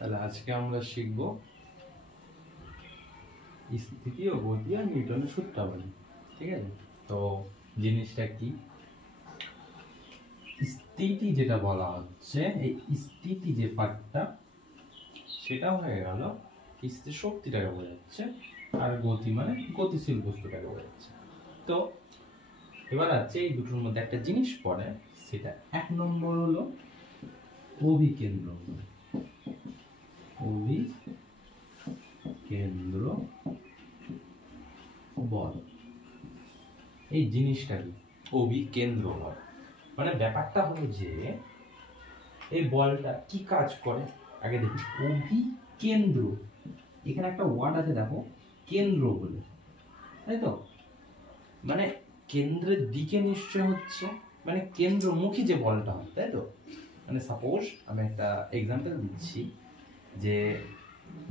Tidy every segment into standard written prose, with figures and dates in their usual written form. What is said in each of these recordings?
তাহলে আজকে আমরা শিখব স্থিতি ও গতি আর নিউটনের সূত্রাবলী। ঠিক আছে, তো জিনিসটা কি, স্থিতি যেটা বলা হচ্ছে, এই স্থিতি যে পার্টটা সেটা হয়ে গেল স্থির শক্তিটাকে বোঝাচ্ছে, আর গতি মানে গতিশীল বস্তুটাকে বোঝাচ্ছে। তো এবার আছে এই দুটোর মধ্যে একটা জিনিস পড়ে, সেটা এক নম্বর হলো অভিকেন্দ্র। অভিকেন্দ্র বল, এই জিনিসটা কি অভিকেন্দ্র বল, মানে ব্যাপারটা হলো যে এই বলটা কি কাজ করে। আগে দেখি অভিকেন্দ্র, এখানে একটা ওয়ার্ড আছে দেখো, কেন্দ্র বলে, তাই তো, মানে কেন্দ্রের দিকে নিশ্চয় হচ্ছে, মানে কেন্দ্রমুখী যে বলটা হয়, তাই তো। মানে সাপোজ আমি একটা এক্সাম্পল দিচ্ছি, যে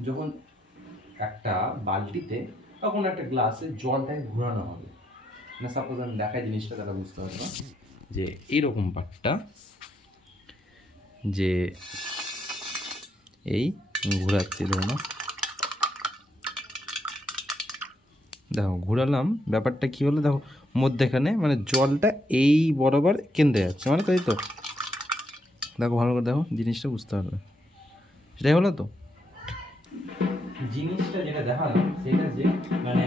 যখন একটা বালতিতে বা কোনো একটা গ্লাসে জলটাকে ঘোরানো হবে, মানে সাপোজ আমি দেখাই জিনিসটা, তারা বুঝতে পারবো যে এইরকম পার্টটা, যে এই ঘোরাচ্ছি, ধরো দেখো ঘোরালাম, ব্যাপারটা কি হলো দেখো, মধ্যেখানে মানে জলটা এই বরাবর কেন্দ্রে যাচ্ছে, মানে তাই তো, দেখো ভালো করে দেখো, জিনিসটা বুঝতে পারবে, সেটাই হলো তো জিনিসটা যেটা দেখালাম, সেটা যে মানে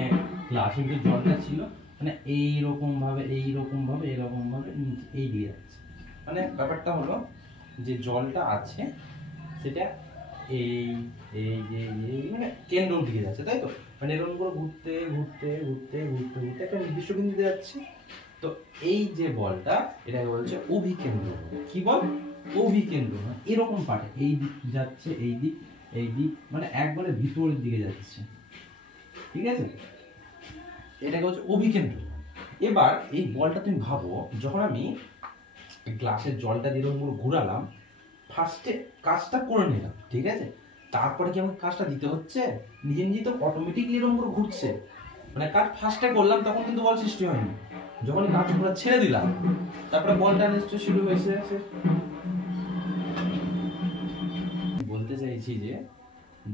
গ্লাসের যে জলটা ছিল, মানে এইরকম ভাবে এই দিয়ে যাচ্ছে, মানে ব্যাপারটা হলো যে জলটা আছে সেটা এই এই যে মানে কেন্দ্রের দিকে যাচ্ছে, তাই তো, মানে এরকম করে ঘুরতে ঘুরতে ঘুরতে ঘুরতে ঘুরতে একটা নির্দিষ্ট বিন্দুতে যাচ্ছে। তো এই যে বলটা, এটাকে বলছে অভিকেন্দ্র। কি বল? অভিকেন্দ্র, এরকম পাটে এই দিক যাচ্ছে, এই দিক মানে একবারে ভিতরের দিকে যাচ্ছে, ঠিক আছে, এটাকে হচ্ছে অভিকেন্দ্র। এবার এই বলটা তুমি ভাবো, যখন আমি গ্লাসের জলটা দিয়ে এরকম করে ঘুরালাম, ফার্স্টে কাজটা করে নিলাম, ঠিক আছে, তারপরে কি আমাকে কাজটা দিতে হচ্ছে? নিজে নিজে তো অটোমেটিকলি এরকম করে ঘুরছে, মানে কাজ ফার্স্টে করলাম তখন কিন্তু বল সৃষ্টি হয়নি, যখন কাজ করে ছেড়ে দিলাম তারপরে বলটা নিশ্চয় শুরু হয়েছে। বলতে চাইছি যে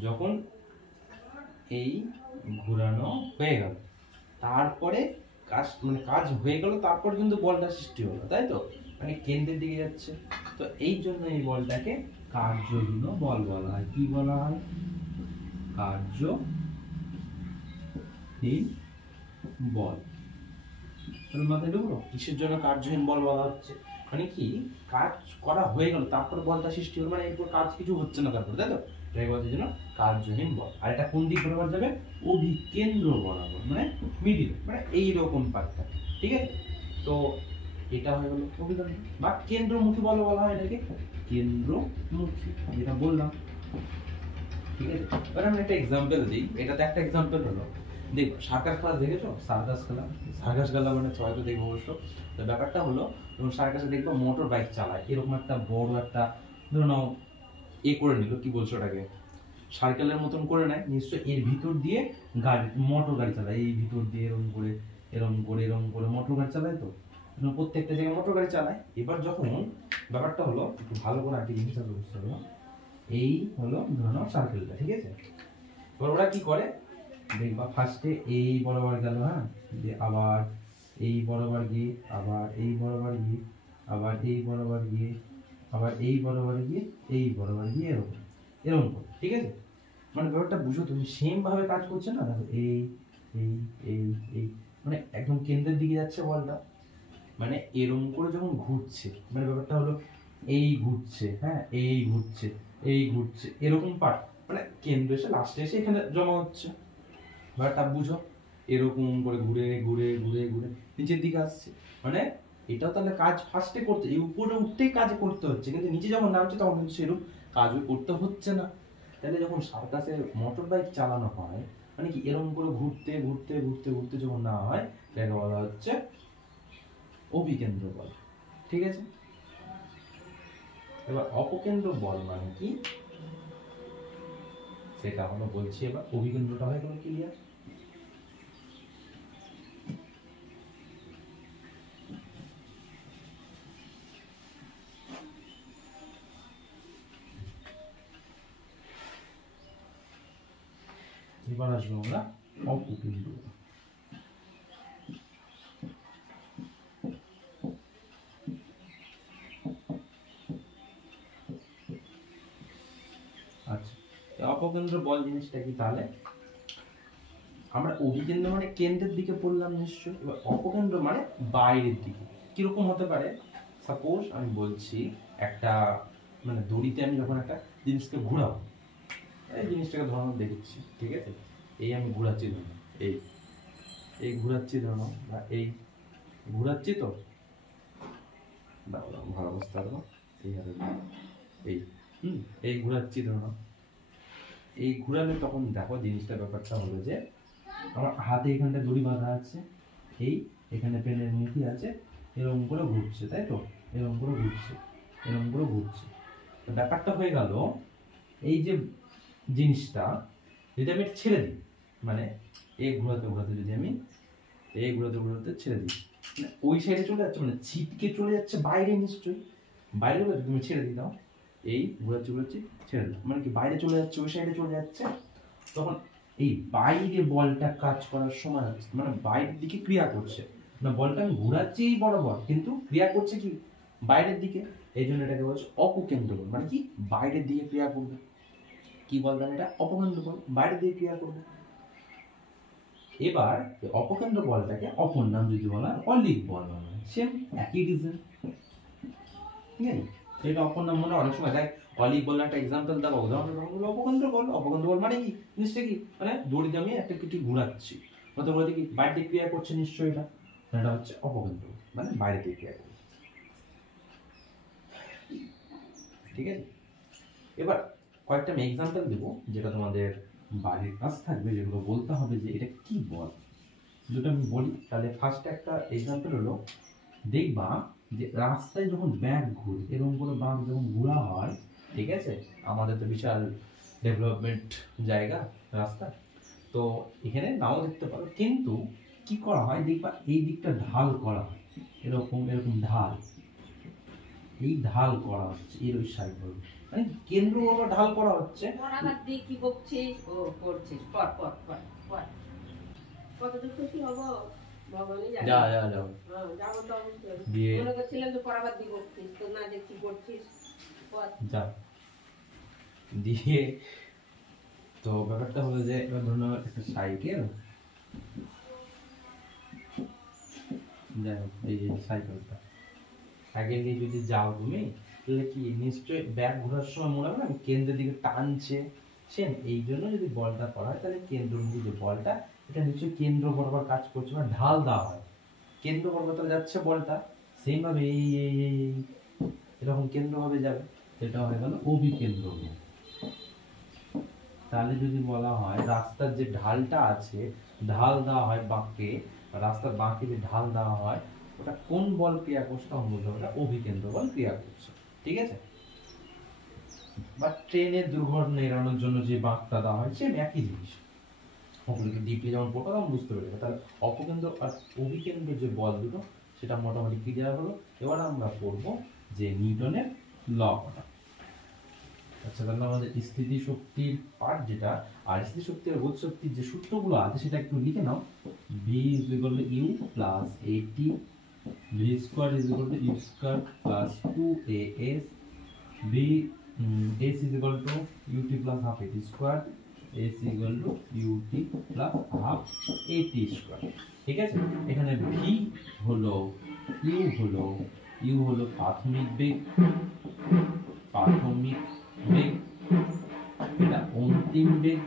যখন এই ঘোরানো হয়ে গেল, তারপরে কাজ মানে কাজ হয়ে গেল, তারপর কিন্তু বলটা সৃষ্টি হলো, তাই তো, মানে কেন্দ্রের দিকে যাচ্ছে। তো এই জন্য এই বলটাকে কার্যহীন বল বলা হয়। কি বলা হয়? কার্যহীন বল। মাথায় ঢুকলো কিসের জন্য কার্যহীন বল বলা হচ্ছে? মানে কি, কাজ করা হয়ে গেল তারপর বলটা সৃষ্টি হলো, মানে এরপর কাজ কিছু হচ্ছে না তারপর, তাই তো, এটাকে জন্য কার্যহীন বল। আর এটা কোন দিক বরাবর যাবে? অভিকেন্দ্র বরাবর, মানে মিডিল, মানে এইরকম পার্টটা, ঠিক আছে। তো এটা হয়ে গেল অভিকেন্দ্র বা কেন্দ্রমুখী বল বলা হয় এটাকে, কেন্দ্রমুখী, যেটা বললাম, ঠিক আছে। এবার আমি একটা এক্সাম্পল দিই, এটাতে একটা এক্সাম্পল হলো, দেখো সার্কাস ক্লাস দেখেছো? সার্কাস খেলা মানে হয়তো দেখবো অবশ্য। তো ব্যাপারটা হলো, সার্কাসে দেখবো মোটর বাইক চালায়, এরকম একটা বড় একটা ধরো নাও করে নিল, কি বলছো ওটাকে, সার্কেলের মতন করে নেয়, নিশ্চয় এর ভিতর দিয়ে গাড়ি, মোটর গাড়ি চালায়, এই ভিতর দিয়ে এরকম করে মোটর গাড়ি চালায়, তো প্রত্যেকটা জায়গায় মোটর গাড়ি চালায়। এবার যখন ব্যাপারটা হলো, একটু ভালো করে একটা জিনিস বুঝতে হবে, এই হলো ধরো সার্কেলটা, ঠিক আছে। এবার ওরা কি করে দেখবা, ফার্স্টে এই বরাবর গেল, হ্যাঁ, যে আবার এই বরাবর গিয়ে, আবার এই বরাবর গিয়ে, আবার এই বরাবর গিয়ে, আবার এই বরাবর গিয়ে, এই বরাবর গিয়ে, এরকম এরকম করে, ঠিক আছে। মানে ব্যাপারটা বুঝো তুমি, সেম ভাবে কাজ করছে না, দেখো এই এই এই এই মানে একদম কেন্দ্রের দিকে যাচ্ছে বলটা, মানে এরকম করে যখন ঘুরছে, মানে ব্যাপারটা হলো এই ঘুরছে, হ্যাঁ, এই ঘুরছে এরকম পার্ট, মানে কেন্দ্র এসে লাস্টে এসে এখানে জমা হচ্ছে, ব্যাপারটা বুঝো, এরকম করে ঘুরে ঘুরে ঘুরে ঘুরে নিচের দিকে আসছে, মানে এটাও তাহলে কাজ ফার্স্টে করতে, এই উপরে উঠতেই কাজ করতে হচ্ছে, কিন্তু নিচে যখন নামছে তখন কিন্তু সেরকম কাজও করতে হচ্ছে না। তাহলে যখন সার্কাসে মোটর বাইক চালানো হয়, মানে কি এরকম করে ঘুরতে ঘুরতে ঘুরতে ঘুরতে যখন না হয়, তাকে বলা হচ্ছে অভিকেন্দ্র বল, ঠিক আছে। এবার অপকেন্দ্র বল মানে কি, সেটা আমরা বলছি। এবার অভিকেন্দ্রটা হয়ে গেল ক্লিয়ার। এবার আসবো আমরা অপকেন্দ্র। আচ্ছা, অপকেন্দ্র বল জিনিসটা কি? তাহলে আমরা অভিকেন্দ্র মানে কেন্দ্রের দিকে পড়লাম নিশ্চয়, এবার অপকেন্দ্র মানে বাইরের দিকে। কিরকম হতে পারে? সাপোজ আমি বলছি একটা মানে দড়িতে আমি যখন একটা জিনিসকে ঘোরাবো, এই জিনিসটাকে ধরো দেখছি, ঠিক আছে, এই আমি ঘোরাচ্ছি ধরো, এই ঘোরাচ্ছি ধরো, বা এই ঘোরাচ্ছি তো ভালো অবস্থা দেবো, এই হাতে এই এই ঘোরাচ্ছি ধরো, এই ঘোরালে তখন দেখো জিনিসটা ব্যাপারটা হলো যে আমার হাতে এখানটা দড়ি বাঁধা আছে, এই এখানে পেনের মুঠি আছে, এরকম করে ঘুরছে, তাই তো, এরকম করে ঘুরছে, এরকম করে ঘুরছে। তো ব্যাপারটা হয়ে গেল এই যে জিনিসটা যদি আমি ছেড়ে দিই, মানে এই ঘোরাতে ঘোরাতে যদি আমি এই ঘোরাতে ঘোরাতে ছেড়ে দিই, মানে ওই সাইডে চলে যাচ্ছে, মানে ছিটকে চলে যাচ্ছে বাইরে, নিশ্চয়ই বাইরে তুমি ছেড়ে দিই দাও, এই ঘোরাচ্ছি ঘোরাচ্ছি ছেড়ে দাও, মানে কি বাইরে চলে যাচ্ছে, ওই সাইডে চলে যাচ্ছে। তখন এই বাইরে বলটা কাজ করার সময় হচ্ছে, মানে বাইরের দিকে ক্রিয়া করছে, না বলটা আমি ঘোরাচ্ছি বরাবর, কিন্তু ক্রিয়া করছে কি বাইরের দিকে, এই জন্য এটাকে বলছে অপকেন্দ্র বল, মানে কি বাইরের দিকে ক্রিয়া করবে। কি বলবেন? এটা অপকেন্দ্র বল, বাইরের দিকে ক্রিয়া করবে। এবার অপকেন্দ্র বলটাকে অপর নাম যদি বলা অলিক বল, সেম একই রিজন, ঠিক আছে। এটা অপর নাম মানে অনেক সময় দেখ অলিক বল একটা এক্সাম্পল দাও, উদাহরণ অপকেন্দ্র বল। অপকেন্দ্র বল মানে কি জিনিসটা কি, মানে দড়িতে আমি একটা কিছু ঘোরাচ্ছি, অর্থাৎ বলতে কি বাইরে দিকে ক্রিয়া করছে, নিশ্চয়ই এটা হচ্ছে অপকেন্দ্র, মানে বাইরে দিকে ক্রিয়া করছে, ঠিক আছে। এবার কয়েকটা আমি এক্সাম্পল দেবো, যেটা তোমাদের বাড়ির কাজ থাকবে, যেগুলো বলতে হবে যে এটা কি বল। যেটা আমি বলি তাহলে ফার্স্ট একটা এক্সাম্পল হলো, দেখবা যে রাস্তায় যখন ব্যাগ ঘুরে, এরকম করে বাঘ যখন ঘোরা হয়, ঠিক আছে, আমাদের তো বিশাল ডেভেলপমেন্ট জায়গা রাস্তা, তো এখানে নাও দেখতে পারো, কিন্তু কি করা হয় দেখবা এই দিকটা ঢাল করা হয়, এরকম এরকম ঢাল, এই ঢাল করা হচ্ছে এর ওই সাইড বলবো, মানে কেন্দ্র বরাবর ঢাল করা হচ্ছে। আমার দিয়ে কি বকছিস? ও করছিস, পর পর পর পর কতদূর খুশি হবো ভগবানই জানে। যা যা যাও, যাবো তো অবশ্যই। দিয়ে মনে করছিলাম তো পরাবার দিয়ে বকছিস, তো না দেখছি করছিস, পর যা দিয়ে। তো ব্যাপারটা হলো যে এবার ধরুন একটা সাইকেল, যাই হোক এই যে সাইকেলটা, সাইকেল নিয়ে যদি যাও তুমি, তাহলে কি নিশ্চয়ই ব্যাগ ঘোরার সময় মনে হবে না কেন্দ্রের দিকে টানছে, সেম এই জন্য যদি বলটা করা হয় তাহলে কেন্দ্রমুখী যে বলটা, এটা নিশ্চয়ই কেন্দ্র বরাবর কাজ করছে, মানে ঢাল দেওয়া হয়, কেন্দ্র বরাবর তাহলে যাচ্ছে বলটা, সেম ভাবে এই এই এই এই এরকম কেন্দ্র ভাবে যাবে, এটা হয়ে গেল অভিকেন্দ্র বল। তাহলে যদি বলা হয় রাস্তার যে ঢালটা আছে, ঢাল দেওয়া হয় বাঁকে, রাস্তার বাঁকে যে ঢাল দেওয়া হয়, ওটা কোন বল ক্রিয়া করছে, তখন বলতে হবে ওটা অভিকেন্দ্র বল ক্রিয়া করছে, ঠিক আছে। বা ট্রেনের দুর্ঘটনা এড়ানোর জন্য যে বাঁকটা দেওয়া হয়, সেম একই জিনিস, ওগুলোকে ডিপলি যেমন পড়বো তখন বুঝতে পেরে যাবে। তাহলে অপকেন্দ্র আর অভিকেন্দ্র যে বল দুটো, সেটা মোটামুটি ক্লিয়ার হলো। এবার আমরা পড়বো যে নিউটনের ল কটা। আচ্ছা, তাহলে আমাদের স্থিতি শক্তির পার্ট যেটা, আর স্থিতি শক্তি আর বোধ শক্তির যে সূত্রগুলো আছে সেটা একটু লিখে নাও। v = u + 80 v² = u² + 2as b s = ut + ½ at² s = ut + ½ at², ঠিক আছে। এখানে v হলো u হলো প্রাথমিক বেগ, এটা অন্তিম বেগ,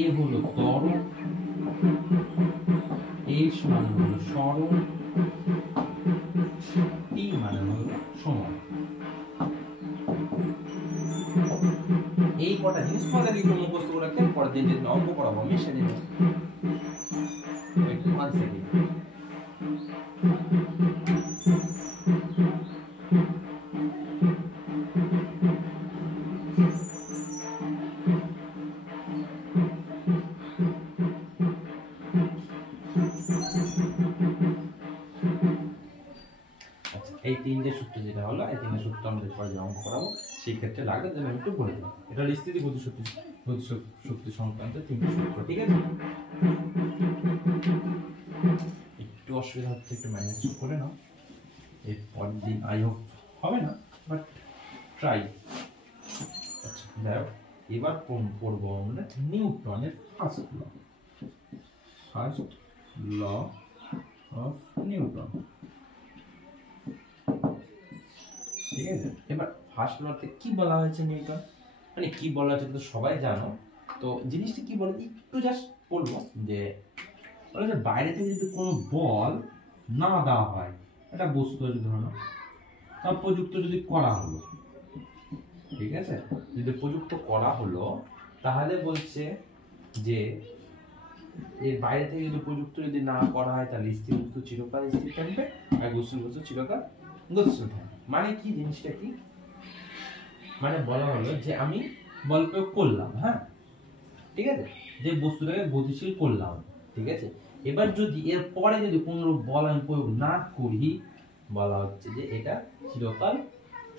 এ হলো ত্বরণ, এস মানে হলো সরণ, টি মানে হলো সময়। এই কটা জিনিস তোমাদের একটু মুখস্থ করে রাখতে, পরের দিন যেদিন অঙ্ক করাবো আমি সেদিন আচ্ছা, এই তিনটে সূত্র যেটা হলো, এই তিনটে সূত্র আমাদের পরে যে অঙ্ক করাবো সেই ক্ষেত্রে লাগবে, যেন আমি একটু বলে দিই। এটা হলো স্থিতি গতি সংক্রান্ত তিনটে সূত্র, ঠিক আছে? একটু অসুবিধা হচ্ছে, একটু ম্যানেজ করে নাও। এর পরের দিন আই হোপ হবে না, বাট ট্রাই। আচ্ছা যাই হোক, এবার পড়বো আমরা নিউটনের ফার্স্ট ল অফ নিউটন, ঠিক আছে? এবার ফার্স্ট লতে কি বলা হয়েছে নিউটন, মানে কি বলা হয়েছে তো সবাই জানো। তো জিনিসটা কি বলে একটু জাস্ট বলবো, যে বলে যে বাইরে থেকে যদি কোনো বল না দেওয়া হয়, একটা বস্তু যদি ধরো তার প্রযুক্ত যদি করা হলো, ঠিক আছে? যদি প্রযুক্ত করা হলো তাহলে বলছে যে এর বাইরে থেকে যদি প্রযুক্ত যদি না করা হয় তাহলে স্থির বস্তু চিরকাল স্থির থাকবে আর গতিশীল বস্তু চিরকাল গতিশীল থাকবে। মানে কি জিনিসটা কি, মানে বলা হলো যে আমি বল প্রয়োগ করলাম, হ্যাঁ ঠিক আছে, যে বস্তুটাকে গতিশীল করলাম, ঠিক আছে? এবার যদি এর পরে যদি কোনো বল আমি প্রয়োগ না করি, বলা হচ্ছে যে এটা চিরকাল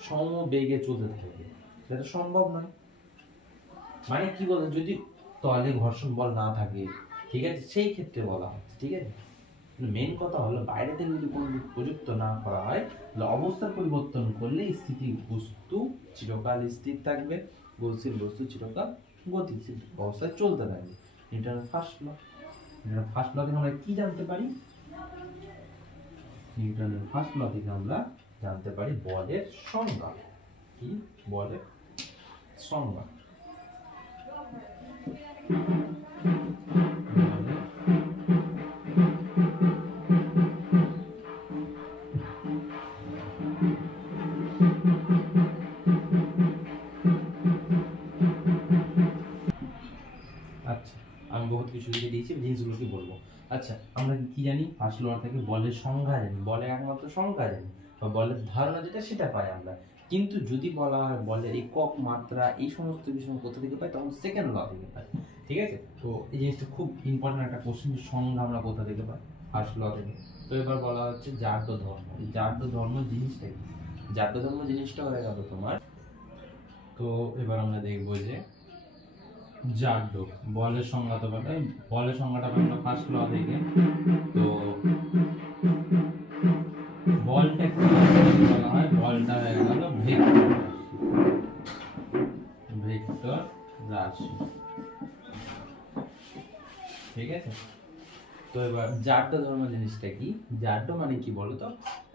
সমবেগে চলতে থাকবে, সেটা সম্ভব নয়। মানে কি বলে, যদি তলে ঘর্ষণ বল না থাকে, ঠিক আছে, সেই ক্ষেত্রে বলা হচ্ছে, ঠিক আছে? মেন কথা হলো বাইরে থেকে যদি কোনো প্রযুক্ত না করা হয় তাহলে অবস্থার পরিবর্তন করলে স্থিতি বস্তু চিরকাল স্থির থাকবে, গতিশীল বস্তু চিরকাল গতিশীল অবস্থায় চলতে থাকবে। নিউটনের ফার্স্ট ল। ফার্স্ট ল থেকে আমরা কি জানতে পারি? নিউটনের ফার্স্ট ল থেকে আমরা জানতে পারি বলের সংজ্ঞা। কি বলের সংজ্ঞা? আচ্ছা আমি বহুত কিছু লিখে দিয়েছি, জিনিসগুলো কি বলবো। আচ্ছা আমরা কি জানি? ফার্স্ট ল থেকে বলের সংজ্ঞা জানি, বলের একমাত্র সংজ্ঞা জানি, বা বলের ধারণা যেটা সেটা পাই আমরা। কিন্তু যদি বলা হয় বলের একক, মাত্রা, এই সমস্ত বিষয় কোথা থেকে পাই, তখন সেকেন্ড ল থেকে পাই, ঠিক আছে? তো এই জিনিসটা খুব ইম্পর্টেন্ট একটা কোশ্চেন, সংজ্ঞা আমরা কোথা থেকে পাই? ফার্স্ট ল থেকে। তো এবার বলা হচ্ছে জাড্য ধর্ম। এই জাড্য ধর্ম জিনিসটা কি? জাড্য ধর্ম জিনিসটা হয়ে গেল তোমার। তো এবার আমরা দেখবো যে জাড্য বলের সংজ্ঞা, তো বলের সংজ্ঞাটা আমরা ফার্স্ট ল থেকে। তো বলটা কি বলা হয়? বলটা হয়ে গেল ভেক্টর রাশি, ঠিক আছে? তো এবার জাড্য ধর্ম জিনিসটা কি? জাড্য মানে কি বলতো,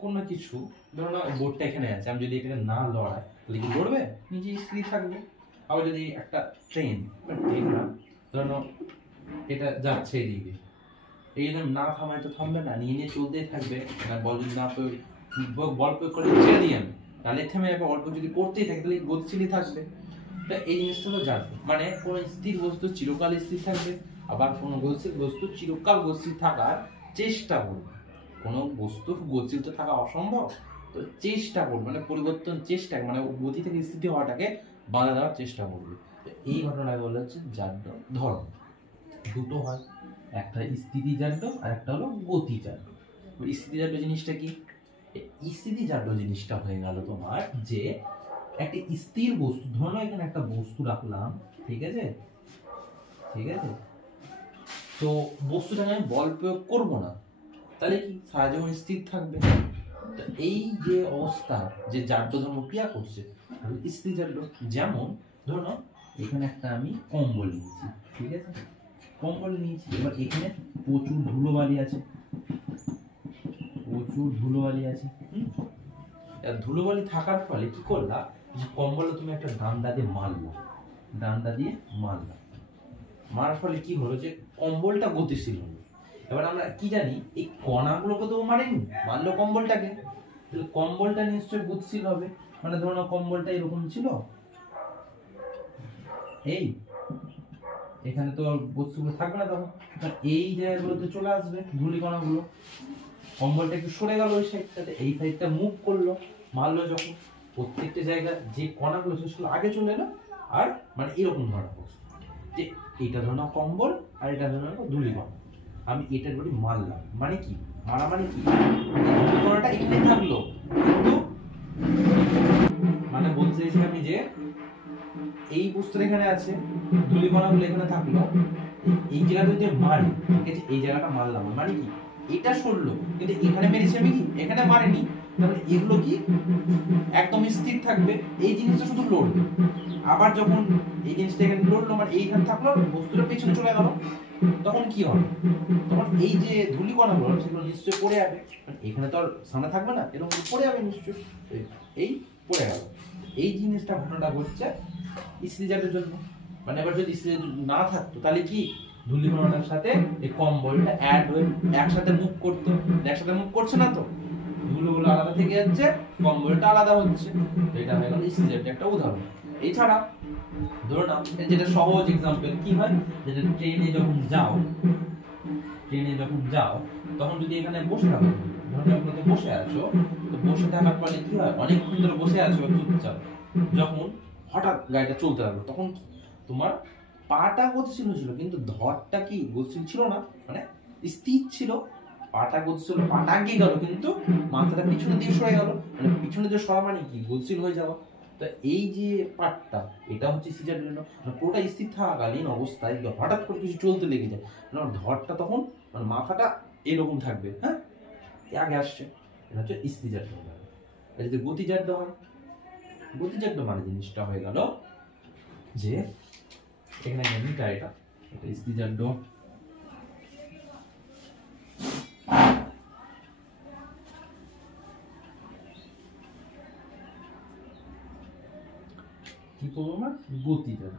কোনো কিছু ধরো না, বোর্ডটা এখানে আছে, আমি যদি এটাকে না লড়াই তাহলে কি লড়বে? নিজে স্থির থাকবে। আবার যদি একটা ট্রেন না ধরো এটা যাচ্ছে এইদিকে, এই জন্য না থামায় তো থামবে না, নিয়ে নিয়ে চলতেই থাকবে। বল যদি না বল প্রয়োগ করে ছেড়ে দিই আমি, তাহলে থেমে যাবে। অল্প যদি করতেই থাকে তাহলে গতিশীলই থাকবে। তো এই জিনিসটা হলো জাড্য, মানে কোনো স্থির বস্তু চিরকাল স্থির থাকবে, আবার কোনো গতিশীল বস্তু চিরকাল গতিশীল থাকার চেষ্টা করবে। কোনো বস্তু গতিশীল তো থাকা অসম্ভব, তো চেষ্টা করবে, মানে পরিবর্তন চেষ্টা, মানে গতি থেকে স্থিতি হওয়াটাকে বাধা দেওয়ার চেষ্টা করবে। এই ঘটনাকে বলা হচ্ছে জাড্য ধর্ম। দুটো হয়, একটা স্থিতি জাড্য আর একটা হলো গতি জাড্য। স্থিতি জাড্য জিনিসটা কি? স্থিতি জাড্য জিনিসটা হয়ে গেল তোমার যে একটা স্থির বস্তু, ধরো এখানে একটা বস্তু রাখলাম, ঠিক আছে, ঠিক আছে, তো বস্তুটাকে আমি বল প্রয়োগ করব না, তাহলে কি সারা জীবন স্থির থাকবে। তো এই যে অবস্থা, যে জাড্য ধর্ম ক্রিয়া করছে স্থির জাড্য। যেমন ধরো এখানে একটা আমি কম্বল নিয়েছি, ঠিক আছে, কম্বল নিয়েছি, এবার এখানে প্রচুর ধুলোবালি আছে, প্রচুর ধুলোবালি আছে। ধুলোবালি থাকার ফলে কি করলা, যে কম্বলে তুমি একটা ডান্ডা দিয়ে মারলা, ডান্ডা দিয়ে মারলা, মারার ফলে কি হলো, যে কম্বলটা গতিশীল হলো। এবার আমরা কি জানি, এই কণাগুলোকে তো মারেনি, মারলো কম্বলটাকে, তাহলে কম্বলটা নিশ্চয়ই গতিশীল হবে। মানে ধরো কম্বলটা এরকম ছিল, এই এখানে তো বস্তুগুলো থাকবে না, তখন এই জায়গাগুলোতে চলে আসবে ধূলি কণাগুলো। কম্বলটা একটু সরে গেল ওই সাইডটাতে, এই সাইডটা মুভ করলো, মারলো যখন, প্রত্যেকটা জায়গা যে কণাগুলো সেগুলো আগে চলে এলো। আর মানে এরকম ধরো যে এইটা ধরো কম্বল আর এটা ধরো ধূলি কণা, আমি এটার বলি মারলাম, মানে কি মারা, মানে কি ধূলি কণাটা এখানে থাকলো, কিন্তু মানে বলতে চাইছি আমি যে এই বস্তুটা এখানে আছে, ধূলিকণাগুলো এখানে থাকলো, এই জায়গাটা যদি মারি, ঠিক আছে, এই জায়গাটা মারলাম, মানে কি এটা সরলো, কিন্তু এখানে মেরেছি আমি কি, এখানে মারেনি, তাহলে এগুলো কি একদম স্থির থাকবে, এই জিনিসটা শুধু লড়বে। আবার যখন এই জিনিসটা এখানে লড়লো, মানে এইখানে থাকলো, বস্তুটা পেছনে চলে গেল, তখন কি হবে, তখন এই যে ধূলিকণাগুলো সেগুলো নিশ্চয়ই পড়ে যাবে, এখানে তো আর সামনে থাকবে না, এরকম পড়ে যাবে নিশ্চয়ই, এই পড়ে গেল। এই জিনিসটা ঘটনাটা ঘটছে স্থিতিজাতের জন্য। মানে এবার যদি স্থিতিজাত না থাকতো তাহলে কি ধূলিকণাটার সাথে এই কম্বলটা অ্যাড হয়ে একসাথে মুভ করতো, একসাথে মুভ করছে না, তো ধুলোগুলো আলাদা থেকে যাচ্ছে, কম্বলটা আলাদা হচ্ছে, তো এটা হয়ে গেল স্থিতিজাতের একটা উদাহরণ। এছাড়া ধরো না, যেটা সহজ এক্সাম্পল কি হয়, যেটা ট্রেনে যখন যাও তখন যদি এখানে বসে থাকো, ধরো যখন তুমি বসে আছো, তো বসে থাকার ফলে কি হয়, অনেকক্ষণ ধরে বসে আছো চুপচাপ, যখন হঠাৎ গাড়িটা চলতে লাগলো, তখন তোমার পাটা গতিশীল ছিল কিন্তু ধরটা কি গতিশীল ছিল না, মানে স্থির ছিল। পাটা গতিশীল, পাটা এগিয়ে গেল কিন্তু মাথাটা পিছনে দিয়ে সরে গেল, মানে পিছনে দিয়ে সরা মানে কি গতিশীল হয়ে যাওয়া। তো এই যে পার্টটা, এটা হচ্ছে সিজার জন্য, মানে পুরোটা স্থির থাকাকালীন অবস্থায় হঠাৎ করে কিছু চলতে লেগে যায়, মানে ধরটা তখন মানে মাথাটা এরকম থাকবে, হ্যাঁ আগে আসছে, এটা হচ্ছে স্থিতিজাত। আর যদি গতিজাত হয়, গতিজাত মানে জিনিসটা হয়ে গেল যে এখানে মিটার, এটা স্থিতিজাত কি করবো আমরা, গতিজাত।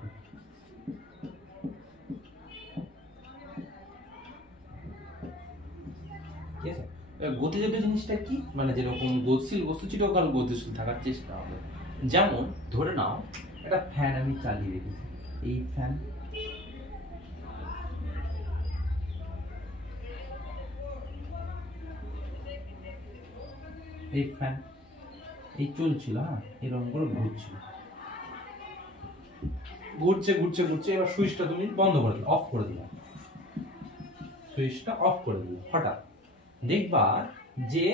ঠিক আছে, গতিজাত জিনিসটা কি, মানে যেরকম গতিশীল বস্তু চিরকাল গতিশীল থাকার চেষ্টা হবে। যেমন ধরে নাও একটা ফ্যান আমি চালিয়ে রেখেছি, এই ফ্যান, এই ফ্যান এই চলছিল, হ্যাঁ এরকম করে ঘুরছিল, ঘুরছে ঘুরছে ঘুরছে, এবার সুইচটা তুমি বন্ধ করে দিলে, অফ করে দিলে, সুইচটা অফ করে দিলে, হঠাৎ দেখবা যে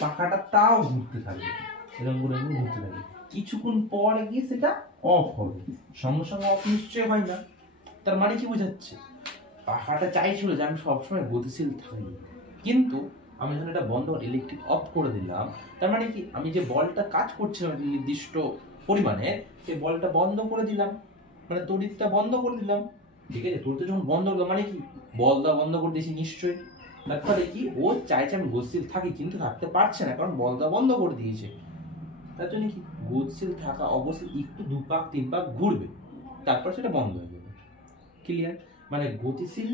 পাখাটা তাও ঘুরতে থাকবে, এরকম করে ঘুরতে থাকবে, কিছুক্ষণ পর গিয়ে সেটা অফ হবে, সঙ্গে সঙ্গে অফ নিশ্চয় হয় না। তার মানে কি বোঝাচ্ছে, পাখাটা চাইছিল যে আমি সবসময় গতিশীল থাকি, কিন্তু আমি যখন এটা বন্ধ করে ইলেকট্রিক অফ করে দিলাম, তার মানে কি আমি যে বলটা কাজ করছিল নির্দিষ্ট পরিমাণে, সেই বলটা বন্ধ করে দিলাম, মানে তড়িৎটা বন্ধ করে দিলাম, ঠিক আছে, তড়িৎ যখন বন্ধ করলাম মানে কি বলটা বন্ধ করে দিয়েছি নিশ্চয়ই, তার ফলে কি ও চাইছে আমি গতিশীল থাকি কিন্তু থাকতে পারছে না, কারণ বলটা বন্ধ করে দিয়েছে। তার জন্য কি গতিশীল থাকা অবশ্যই একটু 2 পাক 3 পাক ঘুরবে, তারপর সেটা বন্ধ হয়ে যাবে। ক্লিয়ার, মানে গতিশীল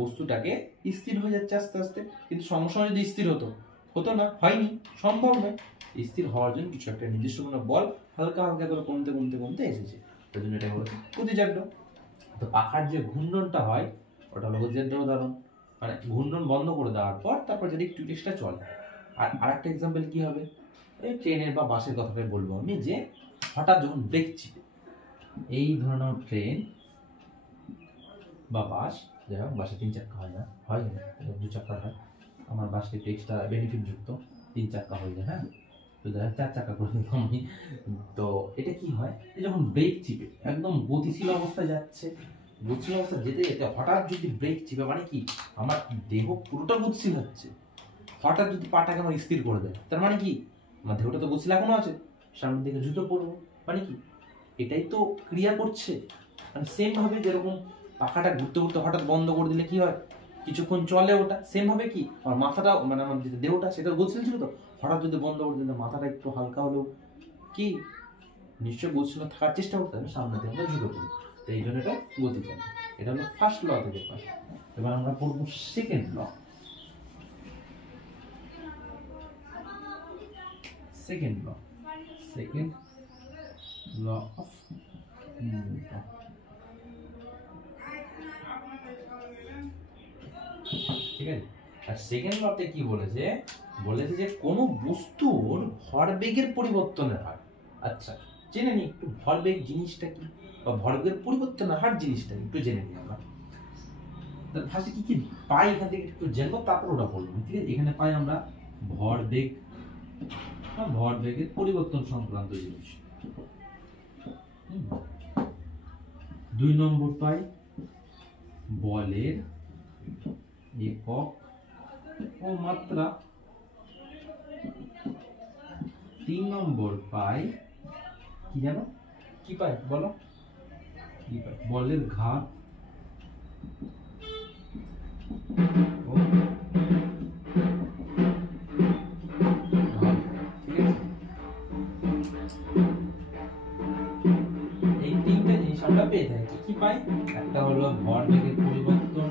বস্তুটাকে স্থির হয়ে যাচ্ছে আস্তে আস্তে, কিন্তু সঙ্গে সঙ্গে যদি স্থির হতো, হতো না, হয়নি, সম্ভব নয়। স্থির হওয়ার জন্য কিছু একটা নির্দিষ্ট কোনো বল হালকা হালকা করে কমতে কমতে কমতে এসেছে, তার জন্য এটা হলো গতিজাত। তো পাখার যে ঘূর্ণনটা হয় ওটা হলো গতিজাত উদাহরণ, মানে ঘূর্ণন বন্ধ করে দেওয়ার পর তারপর যদি একটু চেষ্টা চলে। আর আরেকটা এক্সাম্পল কি হবে, এই ট্রেনের বা বাসের কথাটাই বলবো আমি, যে হঠাৎ যখন ব্রেক চিপে, এই ধরনের ট্রেন বা বাস, যাই হোক বাসে 3 চাকা হয় না, 2 চাকা হয়, আমার বাসটা একটু এক্সট্রা বেনিফিট যুক্ত, 3 চাকা হয়ে যায়, হ্যাঁ তো দেখা 4 চাকা করে দিলাম আমি। তো এটা কি হয়, যখন ব্রেক চিপে একদম গতিশীল অবস্থায় যাচ্ছে, গতিশীল অবস্থা যেতে যেতে হঠাৎ যদি ব্রেক চিপে, মানে কি আমার দেহ পুরোটা গতিশীল হচ্ছে, হঠাৎ যদি পাটাকে আমার স্থির করে দেয়, তার মানে কি আমার দেহটা তো গতিশীল এখনো আছে, সামনের দিকে জুতো পড়বো, মানে কি এটাই তো ক্রিয়া করছে। মানে সেম ভাবে যেরকম পাখাটা ঘুরতে ঘুরতে হঠাৎ বন্ধ করে দিলে কি হয়, কিছুক্ষণ চলে ওটা, সেম ভাবে কি আমার মাথাটা, মানে আমার যে দেহটা সেটা গতিশীল ছিল, তো হঠাৎ যদি বন্ধ করে দিলে মাথাটা একটু হালকা হলেও কি নিশ্চয় গতিশীল থাকার চেষ্টা করতে হবে, সামনে দিকে আমরা ঝুঁকে পড়ি, তো এই জন্য এটা গতিজাত। এটা হলো ফার্স্ট ল থেকে পাই। এবার আমরা পড়বো second law. Second law of Newton. ঠিক আছে, আর সেকেন্ড লতে কি বলেছে, বলেছে যে কোন বস্তুর ভরবেগের পরিবর্তনের হার। আচ্ছা জেনে নি একটু ভরবেগ জিনিসটা কি, বা ভরবেগের পরিবর্তনের হার জিনিসটা একটু জেনে নিই আমরা। তাহলে ফার্স্টে কি কি পাই এখান থেকে একটু জানবো, তারপর ওটা বলবো। ঠিক আছে, এখানে পাই আমরা ভরবেগ, ভরবেগের পরিবর্তন সংক্রান্ত জিনিস। 2 নম্বর পাই বলের একক ও মাত্রা। 3 নম্বর পাই কি জানো, কি পাই বলো, কি পাই? বলের ঘাত ও আমরা পেয়ে থাকি। কি পাই? একটা হলো ভরবেগের পরিবর্তন,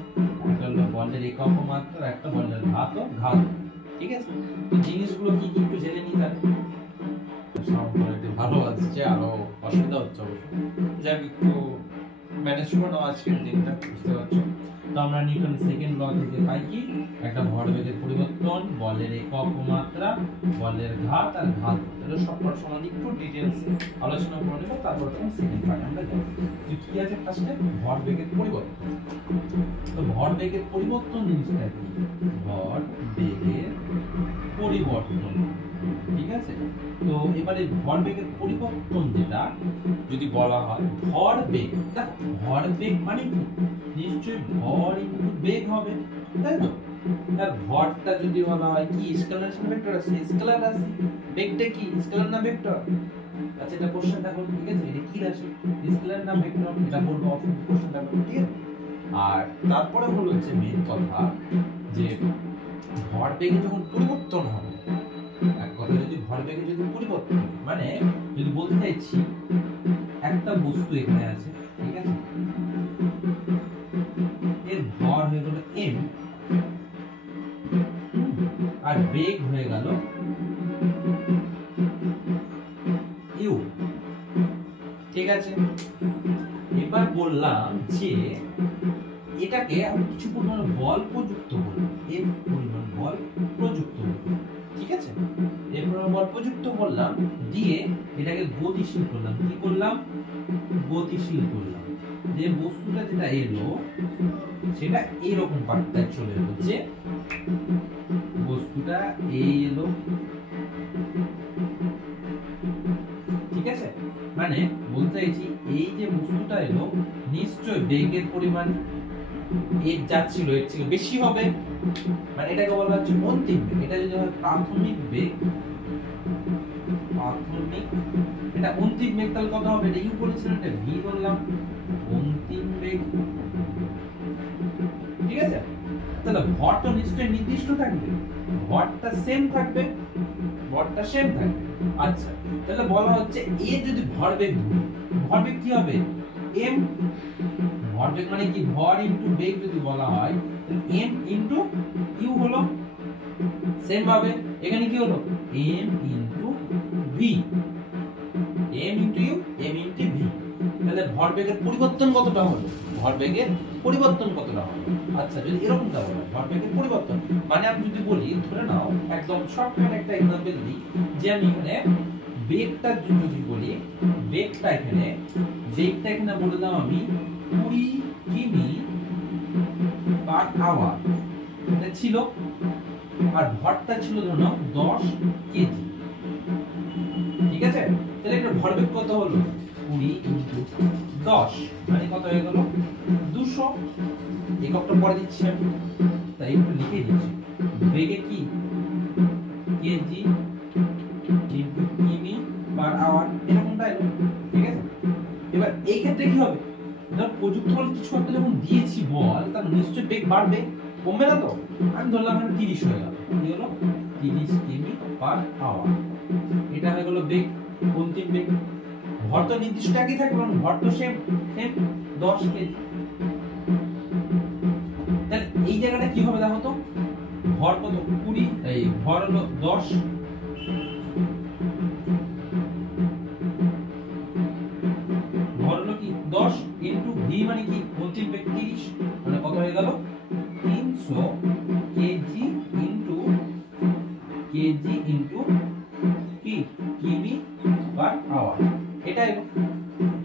একটা হলো বলের একক ও মাত্রা, একটা বলের ঘাত ও ঘাত। ঠিক আছে, তো জিনিসগুলো কি কি একটু জেনে নিই তাহলে। সাউন্ড ভালো আসছে, আরো অসুবিধা হচ্ছে অবশ্য, যাই একটু ম্যানেজ করে নাও আজকের দিনটা, বুঝতে পারছো? তো আমরা নিউটনের সেকেন্ড ল থেকে পাই কি, একটা ভরবেগের পরিবর্তন, বলের একক ও মাত্রা, বলের ঘাত আর ঘাত। এটা সবকটা সমান একটু ডিটেইলস আলোচনা করে নেব, তারপর তখন সেকেন্ড পার্ট আমরা যাব। তো কি আছে ফার্স্টে? ভরবেগের পরিবর্তন। তো ভরবেগের পরিবর্তন জিনিসটা কি? ভরবেগের পরিবর্তন, ঠিক আছে? তো এবারে ভরবেগের পরিবর্তন যেটা যদি বলা হয় ভরবেগ, ভরবেগ মানে কি? নিশ্চয়ই ভর ইনটু বেগ হবে, তাই তো? তার ভরটা যদি বলা হয় কি, স্কেলার না ভেক্টর রাশি? স্কেলার রাশি। বেগটা কি, স্কেলার না ভেক্টর? আচ্ছা, এটা কোশ্চেনটা করব, ঠিক আছে? এটা কি রাশি, স্কেলার না ভেক্টর? এটা বলবো অপশন কোশ্চেনটা করব, ঠিক আছে? আর তারপরে হলো হচ্ছে মেইন কথা যে ভরবেগে যখন পরিবর্তন হবে, এক কথা যদি ভরবেগে যদি পরিবর্তন মানে যদি বলতে চাইছি একটা বস্তু এখানে আছে, ঠিক আছে, এর ভর হয়ে গেল m আর বেগ হয়ে গেল u, ঠিক আছে? এবার বললাম যে এটাকে আমি কিছু পরিমাণ বল প্রযুক্ত করব, এর পরিমাণ বল প্রযুক্ত করব, ঠিক আছে? এর পরিমাণ বল প্রযুক্ত করলাম, দিয়ে এটাকে গতিশীল করলাম। কি করলাম? গতিশীল করলাম। যে বস্তুটা যেটা এলো সেটা এরকম পার্টটায় চলে এলো, যে বস্তুটা এই এলো, ঠিক আছে? মানে বলতে চাইছি এই যে বস্তুটা এলো, নিশ্চয় বেগের পরিমাণ এর যা ছিল এর থেকে বেশি হবে, মানে এটাকে বলা হচ্ছে অন্তিম বেগ। এটা যদি হয় প্রাথমিক বেগ, প্রাথমিক, এটা অন্তিম বেগ, তাহলে কত হবে? এটা ইউ বলেছিলাম, এটা ভি ধরলাম, অন্তিম বেগ, ঠিক আছে? তাহলে ভরটা নিশ্চয়ই নির্দিষ্ট থাকবে, ভরটা সেম থাকবে, ভরটা সেম থাকবে। আচ্ছা, তাহলে বলা হচ্ছে এ যদি ভরবেগ, ভরবেগ কি হবে? m, ভরবেগ মানে কি, ভর ইনটু বেগ যদি বলা হয় m ইনটু u হলো, সেম ভাবে এখানে কি হলো? m into v, m into u, m into v। তাহলে ভরবেগের পরিবর্তন কতটা হলো? ভরবেগের পরিবর্তন কতটা হলো? আচ্ছা, যদি এরকমটা বলা হয় ভরবেগের পরিবর্তন মানে আমি যদি বলি, ধরে নাও একদম শর্টকাট একটা एग्जांपल দিই, যে আমি এখানে বেগটা যদি বলি, বেগটা এখানে বলে দাও আমি 20 কিমি পার আওয়ার এটা ছিল, আর ভরটা ছিল ধরে নাও 10 কেজি, ঠিক আছে? তাহলে এটা ভরবেগ কত হলো? 20 ইনটু 10 মানে কত হয়ে গেল? 200। এককটা পরে দিচ্ছি আমি, তাই একটু লিখে দিচ্ছি। বেগে কি, কেজি ইনটু কিমি পার আওয়ার, এরকমটা এলো, ঠিক আছে? এবার এই ক্ষেত্রে কি হবে? ধর প্রযুক্ত বল কিছু একটা যখন দিয়েছি বল, তার নিশ্চয়ই বেগ বাড়বে, কমবে না তো? আমি ধরলাম 30 হয়ে গেল, কি হলো? 30 কিমি পার আওয়ার, এটা হয়ে গেল বেগ, অন্তিম বেগ। ভর তো নির্দিষ্ট একই থাকবে, কারণ ভর তো সেম 10 কেজি। তাহলে এই জায়গাটা কি হবে দেখো তো? ভর কত? 20, এই ভর হলো 10, ভর হলো কি 10 ইনটু ভি মানে কি, অন্তিম বেগ 30, মানে কত হয়ে গেল? 300 কেজি ইনটু কি, কিমি পার আওয়ার, এটা এলো।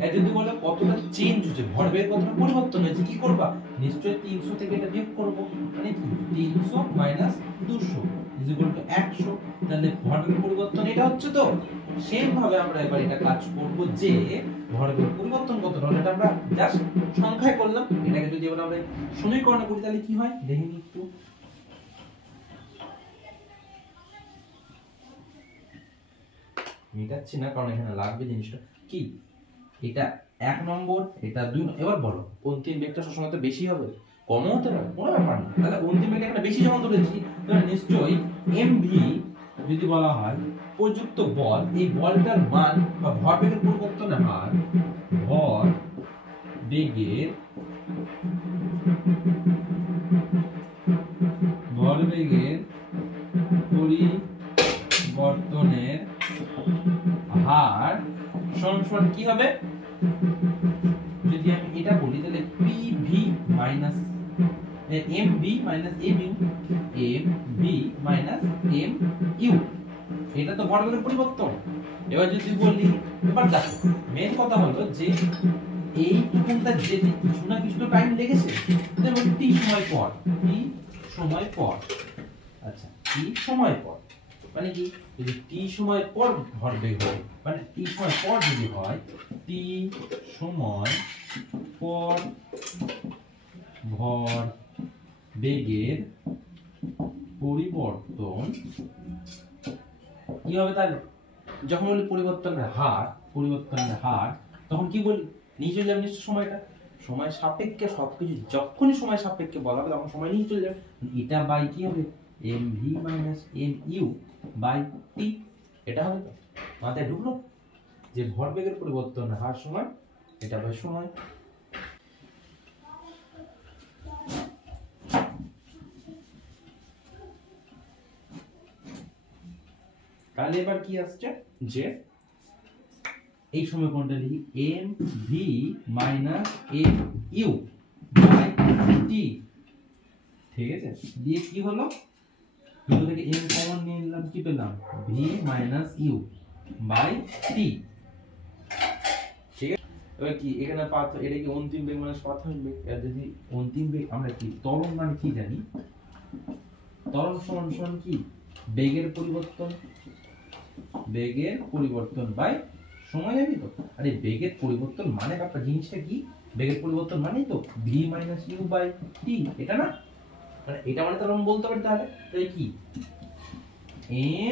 এর যদি বলে কতটা চেঞ্জ হচ্ছে, ভরবেগ কতটা পরিবর্তন হয়েছে, কি করবা, নিশ্চয়ই 300 থেকে এটা বিয়োগ করব, মানে কি 300 মাইনাস 200 ইজ ইকুয়াল টু 100। তাহলে ভরবেগের পরিবর্তন এটা হচ্ছে। তো সেম ভাবে আমরা এবার এটা কাজ করব যে ভরবেগের পরিবর্তন কতটা হলো, এটা আমরা জাস্ট সংখ্যায় করলাম। এটাকে যদি এবার আমরা সমীকরণে করি তাহলে কি হয় দেখি একটু। মিটাচ্ছি না কারণ এখানে লাগবে জিনিসটা কি, এটা 1 নম্বর, এটা 2। এবার বলো অন্তিম বেগটা সবসময় তো বেশি হবে, কমও হতে পারে, কোনো ব্যাপার না। তাহলে অন্তিম বেগটা এখানে বেশি যখন ধরেছি তাহলে নিশ্চয়ই mv যদি বলা হয় প্রযুক্ত বল, এই বলটার মান বা ভরবেগের পরিবর্তনের হার, ভরবেগের পরিবর্তনের হার সমান কি হবে, যদি আমি এটা বলি তাহলে pv minus mv minus mu, mv minus mu, এটা তো ভরবেগের পরিবর্তন। এবার যদি বলি, এবার দেখো মেন কথা হলো যে এই টুকুনটা যেতে কিছু না কিছু তো টাইম লেগেছে, যেমন t সময় পর, আচ্ছা t সময় পর মানে কি, যদি t সময় পর ভরবেগ হয়, মানে t সময় পর যদি হয়, t সময় পর ভরবেগের পরিবর্তন কি হবে, তাহলে যখন বলি পরিবর্তনের হার তখন কি বলি নিয়ে চলে যাবে নিশ্চয় সময়টা, সময় সাপেক্ষে সবকিছু যখনই সময় সাপেক্ষে বলা হবে তখন সময় নিয়ে চলে যাবে, এটা বাই কি হবে mv minus mu by t। এটা হবে তো মাথায় ঢুকলো যে ভরবেগের পরিবর্তনের হার সময় এটা বাই সময়। তাহলে এবার কি আসছে যে এই সমীকরণটা লিখি mv minus mu by t, ঠিক আছে, দিয়ে কি হলো দুটো থেকে m কমন নিয়ে নিলাম, কি পেলাম v minus u by t, ঠিক আছে। এবার কি এখানে পার্থ, এটা কি অন্তিম বেগ মানে প্রাথমিক বেগ, আর যদি অন্তিম বেগ আমরা কি ত্বরণ মানে কি জানি, ত্বরণ সমান কি বেগের পরিবর্তন বাই সময়, জানি তো। আরে বেগের পরিবর্তন মানে একটা জিনিসটা কি, বেগের পরিবর্তন মানেই তো v minus u by t, এটা না, মানে এটা মানে তাহলে আমি বলতে পারি তাহলে কি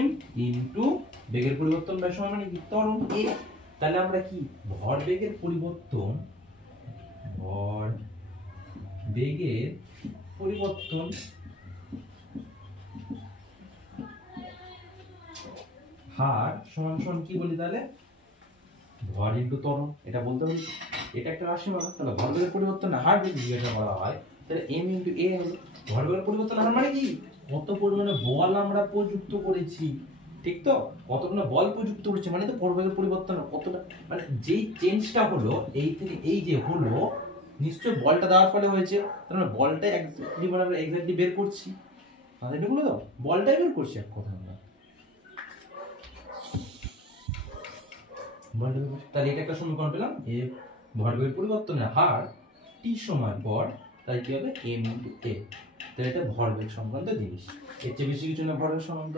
m ইনটু বেগের পরিবর্তন বাই সময় মানে কি ত্বরণ a। তাহলে আমরা কি ভরবেগের পরিবর্তন হার সমান কি বলি তাহলে ভর ইনটু ত্বরণ, এটা বলতে পারি, এটা একটা রাশিমালা। তাহলে ভরবেগের পরিবর্তন হার যদি জিজ্ঞাসা করা হয় তাহলে m ইনটু a হলো ভরবেগের পরিবর্তন হার, মানে কি কত পরিমাণে বল আমরা প্রযুক্ত করেছি, ঠিক তো, কতটা বল প্রযুক্ত করেছি মানে তো ভরবেগের পরিবর্তন কতটা, মানে যেই চেঞ্জটা হলো এই থেকে এই যে হলো নিশ্চয় বলটা দেওয়ার ফলে হয়েছে, তার মানে বলটা এক্স্যাক্টলি মানে আমরা এক্স্যাক্টলি বের করছি, মাথায় ঢুকলো তো, বলটাই বের করছি এক কথা আমরা। তাহলে এটা একটা সমীকরণ পেলাম, এ ভরবেগের পরিবর্তনের হার t সময় পর, তাই কি হবে m ইনটু a। তাহলে এটা ভরবেগ সংক্রান্ত জিনিস, এর চেয়ে বেশি কিছু না ভরবেগ সংক্রান্ত।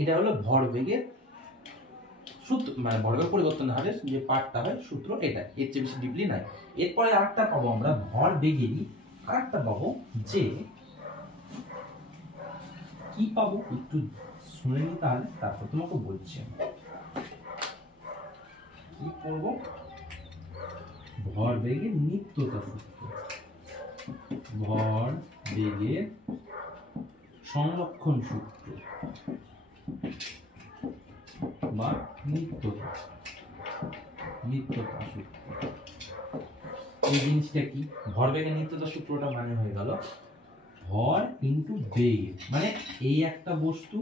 এটা হলো ভরবেগের সূত্র, মানে ভরবেগ পরিবর্তনের হারের যে পার্টটা হয় সূত্র এটা, এর চেয়ে বেশি ডিপলি নাই। এরপরে আরেকটা পাবো আমরা ভরবেগেরই আরেকটা পাবো, যে কি পাবো একটু শুনে নি তাহলে তারপর তোমাকে বলছি আমি কি করবো। ভরবেগের নিত্যতা সূত্র, ভরবেগের সংরক্ষণ সূত্র বা নিত্যতা সূত্র। এই জিনিসটা কি, ভরবেগের নিত্যতা সূত্রটা মানে হয়ে গেল ভর ইনটু বেগ, মানে এই একটা বস্তু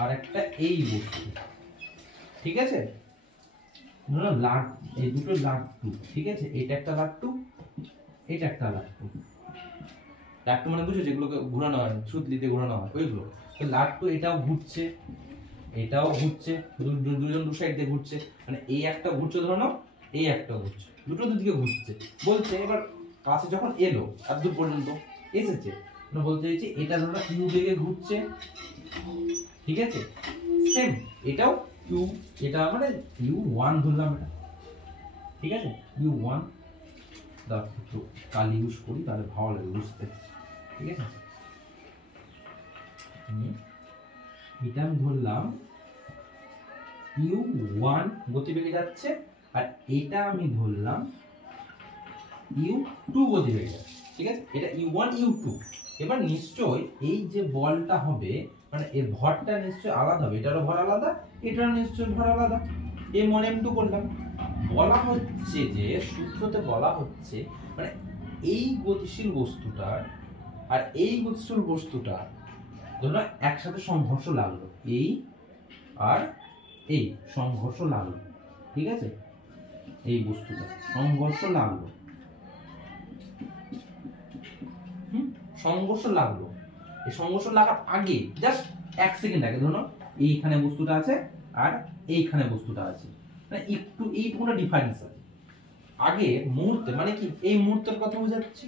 আর একটা এই বস্তু, ঠিক আছে, এই দুটো লাট্টু, ঠিক আছে, এটা একটা লাট্টু, এটা একটা লাট্টু। লাট্টু মানে বুঝছো যেগুলোকে ঘোরানো হয়, সুতলিতে ঘোরানো হয় ওইগুলো। লাট্টু এটাও ঘুরছে, দুজন দু সাইড দিয়ে ঘুরছে, মানে এই একটা ঘুরছে ধরো, এই একটা ঘুরছে, দুটো দুদিকে ঘুরছে। বলছে এবার কাছে যখন এলো আর দূর পর্যন্ত এসেছে, বলতে চাইছি এটা ধরো ইউ বেগে ঘুরছে, ঠিক আছে? সেম এটাও ইউ, এটা মানে u1 ধরলাম এটা, ঠিক আছে? u1 দাও একটু কাল ইউজ করি তাহলে ভালো লাগে বুঝতে, ঠিক আছে? এটা আমি ধরলাম u1 গতিবেগে যাচ্ছে, আর এটা আমি ধরলাম u2 গতিবেগে যাচ্ছে, ঠিক আছে? এটা u1 u2। এবার নিশ্চয় এই যে বলটা হবে মানে এর ভরটা নিশ্চয় আলাদা হবে, এটারও ভর আলাদা, এটারও নিশ্চয় ভর আলাদা। m1 m2 করলাম। বলা হচ্ছে যে সূত্রতে বলা হচ্ছে মানে এই গতিশীল বস্তুটার আর এই গতিশীল বস্তুটার ধরো একসাথে সংঘর্ষ লাগলো, এই আর এই সংঘর্ষ লাগলো, ঠিক আছে? এই বস্তুটা সংঘর্ষ লাগলো, সংঘর্ষ লাগলো। এই সংঘর্ষ লাগার আগে জাস্ট 1 সেকেন্ড আগে ধরো এইখানে বস্তুটা আছে আর এইখানে বস্তুটা আছে, মানে একটু এইটুকুনা ডিফারেন্স আছে। আগে মুহূর্তে মানে কি এই মুহূর্তের কথা বোঝাচ্ছি,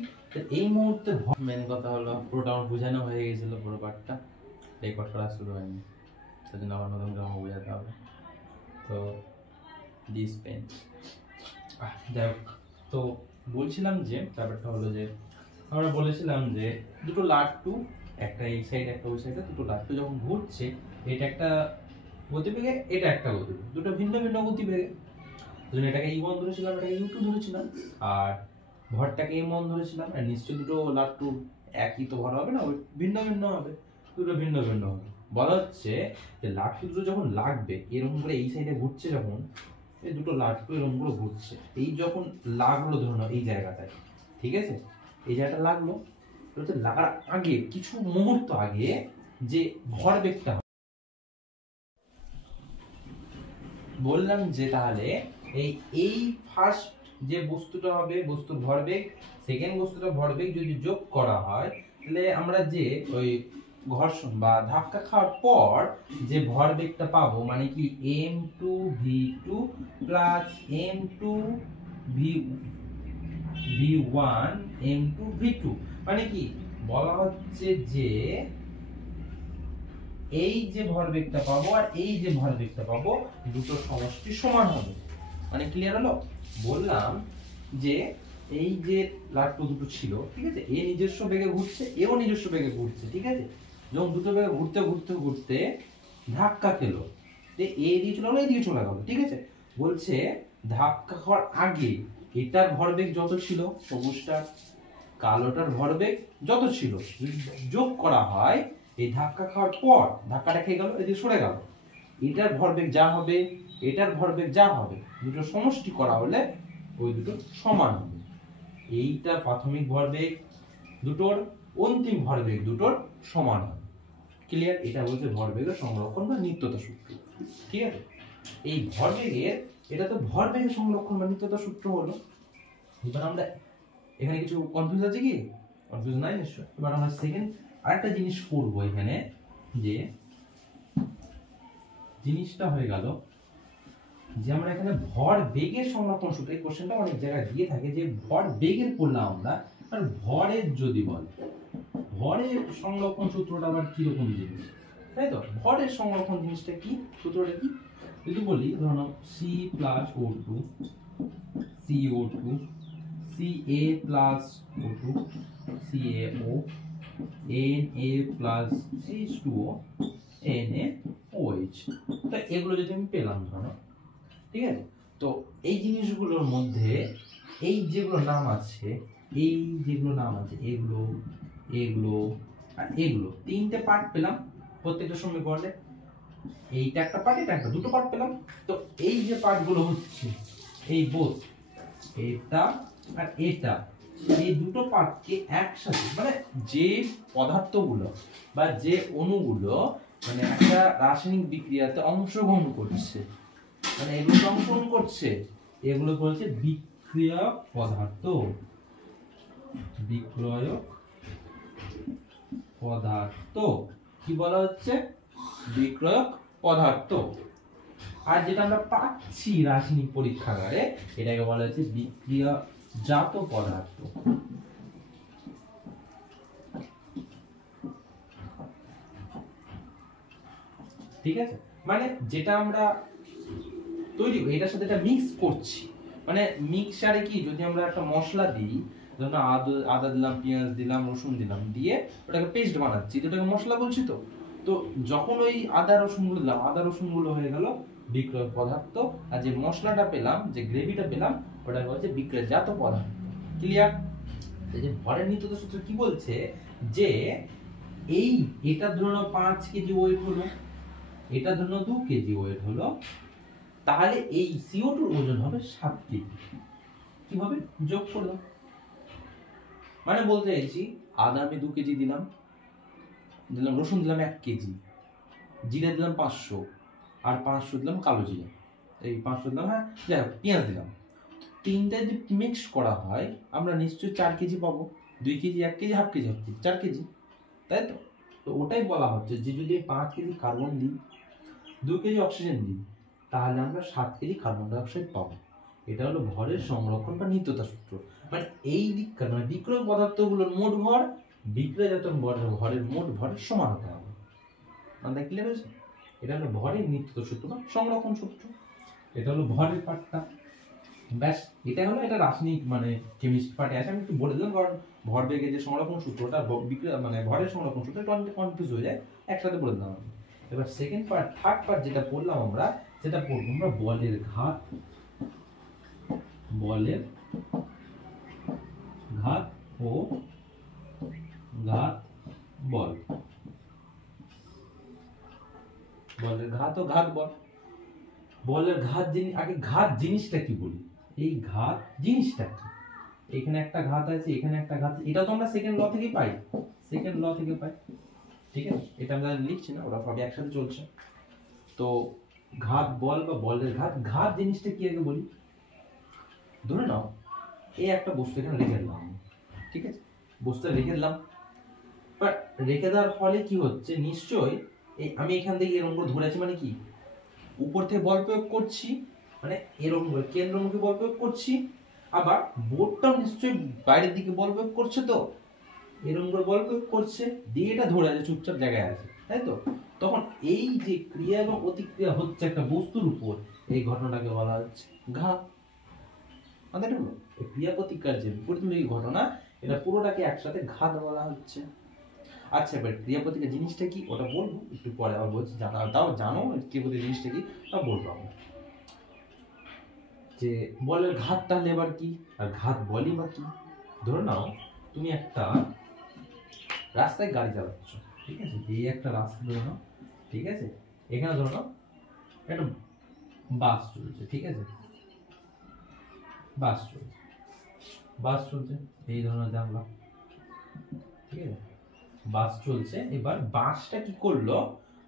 এই মুহূর্তে মেন কথা হলো পুরোটা আমার বোঝানো হয়ে গেছিল, পুরো পার্টটা রেকর্ড করা শুরু হয়নি, সেজন্য আমার নতুন করে আমার বোঝাতে হবে। তো দিস পেন যাই হোক, তো বলছিলাম যে ব্যাপারটা হলো যে আমরা বলেছিলাম যে দুটো লাট্টু, একটা এই সাইড একটা ওই সাইডে, দুটো লাট্টু যখন ঘুরছে, এটা একটা গতিবেগে এটা একটা গতিবেগে, দুটো ভিন্ন ভিন্ন গতিবেগে। এটাকে u1 ধরেছিলাম, এটাকে u2 ধরেছিলাম, আর ভরটাকে m1 ধরেছিলাম। আর নিশ্চয়ই দুটো লাট্টু একই তো ভর হবে না, ভিন্ন ভিন্ন হবে, দুটো ভিন্ন ভিন্ন হবে। বলা হচ্ছে যে লাট্টু দুটো যখন লাগবে এরকম করে এই সাইডে ঘুরছে, যখন এই দুটো লাট্টু এরকম করে ঘুরছে, এই যখন লাগলো ধরুন এই জায়গাটায়, ঠিক আছে? এই জায়গাটা লাগলো, লাগার আগে কিছু মুহূর্ত আগে যে ভরবেগটা বললাম যে তাহলে এই ফার্স্ট যে বস্তুটা হবে বস্তুর ভরবেগ, সেকেন্ড বস্তুটা ভরবেগ যদি যোগ করা হয়, তাহলে আমরা যে ওই ঘর্ষণ বা ধাক্কা খাওয়ার পর যে ভরবেগটা পাবো মানে কি m2 v2 plus m2 v1 m2 v2, মানে কি বলা হচ্ছে যে এই যে ভরবেগটা পাবো আর এই যে ভরবেগটা পাবো দুটো সমষ্টি সমান হবে। মানে ক্লিয়ার হলো? বললাম যে এই যে লাট্টু দুটো ছিল, ঠিক আছে, এ নিজস্ব বেগে ঘুরছে, এও নিজস্ব বেগে ঘুরছে, ঠিক আছে? যখন দুটো বেগে ঘুরতে ঘুরতে ঘুরতে ধাক্কা খেলো, এ দিয়ে চলে গেলো, এ দিয়ে চলে গেলো, ঠিক আছে? বলছে ধাক্কা খাওয়ার আগে এটার ভরবেগ যত ছিল, সবুজটার কালোটার ভরবেগ যত ছিল, যোগ করা হয় এই ধাক্কা খাওয়ার পর, ধাক্কাটা খেয়ে গেল, এদিকে সরে গেল, এটার ভরবেগ যা হবে এটার ভরবেগ যা হবে, দুটো সমষ্টি করা হলে ওই দুটো সমান হবে। এইটা প্রাথমিক ভরবেগ দুটোর, অন্তিম ভরবেগ দুটোর সমান হবে। ক্লিয়ার? এটা বলছে ভরবেগের সংরক্ষণ বা নিত্যতা সূত্র, ঠিক আছে? এই ভরবেগের, এটা তো ভরবেগের সংরক্ষণ বা নিত্যতা সূত্র হলো। এবার আমরা এখানে কিছু কনফিউজ আছে কি? কনফিউজ নাই নিশ্চয়। এবার আমরা সেকেন্ড আরেকটা জিনিস করবো এখানে, যে জিনিসটা হয়ে গেল যে আমরা এখানে ভর বেগের সংরক্ষণ সূত্র, এই কোশ্চেনটা অনেক জায়গায় দিয়ে থাকে যে ভর বেগের করলাম আমরা, আর ভরের যদি বল ভরের সংরক্ষণ সূত্রটা আবার কিরকম জিনিস, তাই তো? ভরের সংরক্ষণ জিনিসটা কি, সূত্রটা কি যদি বলি, ধরো C plus O2 CO2 Ca plus O2 CaO Na plus H2O NaOH। তো এগুলো যদি আমি পেলাম ধরো, ঠিক আছে? তো এই জিনিসগুলোর মধ্যে এই যেগুলো নাম আছে, এই যেগুলো নাম আছে, এগুলো এগুলো আর এগুলো, তিনটে পার্ট পেলাম প্রত্যেকটা সমীকরণে। এইটা একটা পার্ট, এটা একটা, দুটো পার্ট পেলাম। তো এই যে পার্টগুলো হচ্ছে এই বোথ, এটা আর এটা, এই দুটো পার্টকে একসাথে, মানে যে পদার্থগুলো বা যে অণুগুলো মানে একটা রাসায়নিক বিক্রিয়াতে অংশগ্রহণ করছে, মানে এগুলো অংশগ্রহণ করছে, এগুলো বলছে বিক্রিয়ক পদার্থ। বিক্রিয়ক পদার্থ কি বলা হচ্ছে? বিক্রিয়ক পদার্থ। আর যেটা আমরা পাচ্ছি রাসায়নিক পরীক্ষাগারে এটাকে বলা হচ্ছে বিক্রিয়াজাত পদার্থ। ঠিক আছে, মানে যেটা আমরা তৈরি এটার সাথে এটা মিক্স করছি, মানে মিক্সচারে কি যদি আমরা একটা মশলা দিই, যেমন আদা দিলাম, পেঁয়াজ দিলাম, রসুন দিলাম, দিয়ে ওটাকে পেস্ট বানাচ্ছি, তো ওটাকে মশলা বলছি। তো তো যখন ওই আদা রসুনগুলো দিলাম, আদা রসুনগুলো হয়ে গেল বিক্রিয়ক পদার্থ, আর যে মশলাটা পেলাম, যে গ্রেভিটা পেলাম, ওটাকে হচ্ছে বিক্রিয়াজাত পদার্থ। ক্লিয়ার? এই যে ভরের নিত্যতা সূত্র কি বলছে যে এই এটা ধরো 5 কেজি ওয়েট হলো, এটা ধরো 2 কেজি ওয়েট হলো, তাহলে এই CO2 এর ওজন হবে 7 কেজি। কিভাবে? যোগ করলাম, মানে বলতে চাইছি আদা আমি 2 কেজি দিলাম, রসুন দিলাম 1 কেজি, জিরা দিলাম 500, আর 500 দিলাম কালো জিরা, এই 500 দিলাম, হ্যাঁ যাই হোক, পেঁয়াজ দিলাম। তিনটা যদি মিক্স করা হয় আমরা নিশ্চয়ই 4 কেজি পাবো। 2 KG, 1 KG, half KG, 4 KG, তাই তো? তো ওটাই বলা হচ্ছে যে যদি 5 কেজি কার্বন দিই, 2 কেজি অক্সিজেন দিই, তাহলে আমরা 7 কেজি কার্বন ডাই অক্সাইড পাবো। এটা হলো ভরের সংরক্ষণ বা নিত্যতা সূত্র। মানে এই দিকটা মানে বিক্রিয়ক পদার্থগুলোর মোট ভর বিক্রিয়াজাত ভরের মোট ভরের সমান হতে হবে। মানে ক্লিয়ার হয়েছে? এটা হলো ভরের নিত্যতা সূত্র বা সংরক্ষণ সূত্র। এটা হলো ভরের পার্টটা। ব্যাস, এটা হলো এটা রাসায়নিক মানে কেমিস্ট্রি পার্টে আছে। আমি একটু বলে দিলাম কারণ ভরবেগের যে সংরক্ষণ সূত্রটা বিক্রিয়া মানে ভরের সংরক্ষণ সূত্র এটা অনেক কনফিউজ হয়ে যায়, একসাথে বলে দিলাম আমি। এবার সেকেন্ড পার্ট, থার্ড পার্ট যেটা পড়লাম আমরা, সেটা পড়বো আমরা বলের ঘাত, বলের ঘাত ও ঘাত বল। বলের ঘাত ও ঘাত বল। বলের ঘাত আগে ঘাত জিনিসটা কি বলি, এই ঘাত জিনিসটা কি? এখানে একটা ঘাত আছে, এখানে একটা ঘাত, এটা তো আমরা সেকেন্ড ল থেকে পাই, সেকেন্ড ল থেকে পাই। ঠিক আছে, এটা আমরা লিখছি না, ওরা সবই একসাথে চলছে। তো ঘাত বল বা বলের ঘাত, ঘাত জিনিসটা কি আগে বলি। ধরে নাও এই একটা বস্তু এখানে রেখে দিলাম, ঠিক আছে, বস্তুটা রেখে দিলাম, বাট রেখে দেওয়ার ফলে কি হচ্ছে, নিশ্চয়ই এই আমি এখান থেকে এরকম করে ধরে আছি, মানে কি উপর থেকে বল প্রয়োগ করছি, মানে এরকম করে কেন্দ্রমুখী বল প্রয়োগ করছি, আবার বোর্ডটাও নিশ্চয়ই বাইরের দিকে বল প্রয়োগ করছে, তো এরকম করে বল প্রয়োগ করছে, দিয়ে এটা ধরে আছে, চুপচাপ জায়গায় আছে, তাই তো? তখন এই যে ক্রিয়া এবং প্রতিক্রিয়া হচ্ছে একটা বস্তুর উপর, এই ঘটনাটাকে বলা হচ্ছে ঘাত। আমাদের ক্রিয়া প্রতিক্রিয়ার যে বিপরীতমুখী ঘটনা, এটা পুরোটাকে একসাথে ঘাত বলা হচ্ছে। আচ্ছা, এবার ক্রিয়া প্রতিক্রিয়া জিনিসটা কি ওটা বলবো একটু পরে, আবার বলছি তাও জানো ক্রিয়া প্রতিক্রিয়া জিনিসটা কি তা বলবো আমরা। যে বলের ঘাত তাহলে এবার কি, আর ঘাত বলই বা কি? ধরে নাও তুমি একটা রাস্তায় গাড়ি চালাচ্ছ, ঠিক আছে, এই একটা রাস্তা ধরে নাও, ঠিক আছে, এখানে ধরে নাও একটা বাস চলছে, ঠিক আছে, বাস চলছে, বাস চলছে, এই ধরনের জানলা, ঠিক আছে, বাস চলছে। এবার বাসটা কি করলো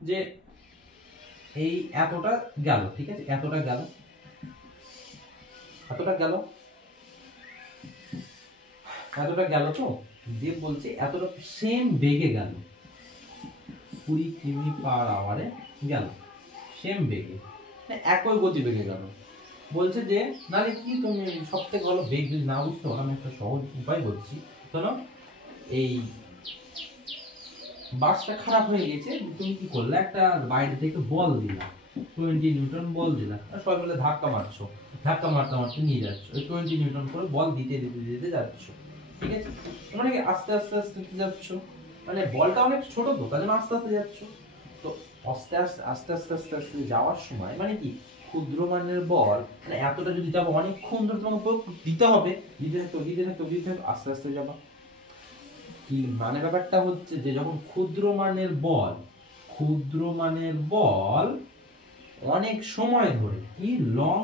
যে এই এতটা গেল, ঠিক আছে, এতটা গেল, এতটা গেল, এতটা গেল, তো দিয়ে বলছে এতটা সেম বেগে গেল, 20 কিমি পার আওয়ারে গেল, সেম বেগে, একই গতি বেগে গেল। বলছে যে নালে কি তুমি সব থেকে ভালো বেগ যদি না বুঝতে পারো, আমি একটা সহজ উপায় বলছি, শোনো, এই বাসটা খারাপ হয়ে গেছে, তুমি কি করলে একটা বাইরে থেকে বল দিলা, 20 নিউটন বল দিলা, সবাই মিলে ধাক্কা মারছো, ধাক্কা মারতে মারতে নিয়ে যাচ্ছ, ওই 20 নিউটন করে বল দিতে দিতে দিতে যাচ্ছ, ঠিক আছে, মানে আস্তে আস্তে আস্তে যাচ্ছ, মানে বলটা অনেক ছোট, তো তার জন্য আস্তে আস্তে যাচ্ছ। তো আস্তে আস্তে আস্তে আস্তে আস্তে আস্তে যাওয়ার সময় মানে কি ক্ষুদ্র মানের বল, মানে এতটা যদি যাবো অনেকক্ষণ ধরে তোমাকে দিতে হবে, দিতে থাকতো দিতে থাকতো দিতে থাকতো, আস্তে আস্তে যাবা। কি মানে ব্যাপারটা হচ্ছে যে যখন ক্ষুদ্র মানের বল অনেক সময় ধরে, কি লং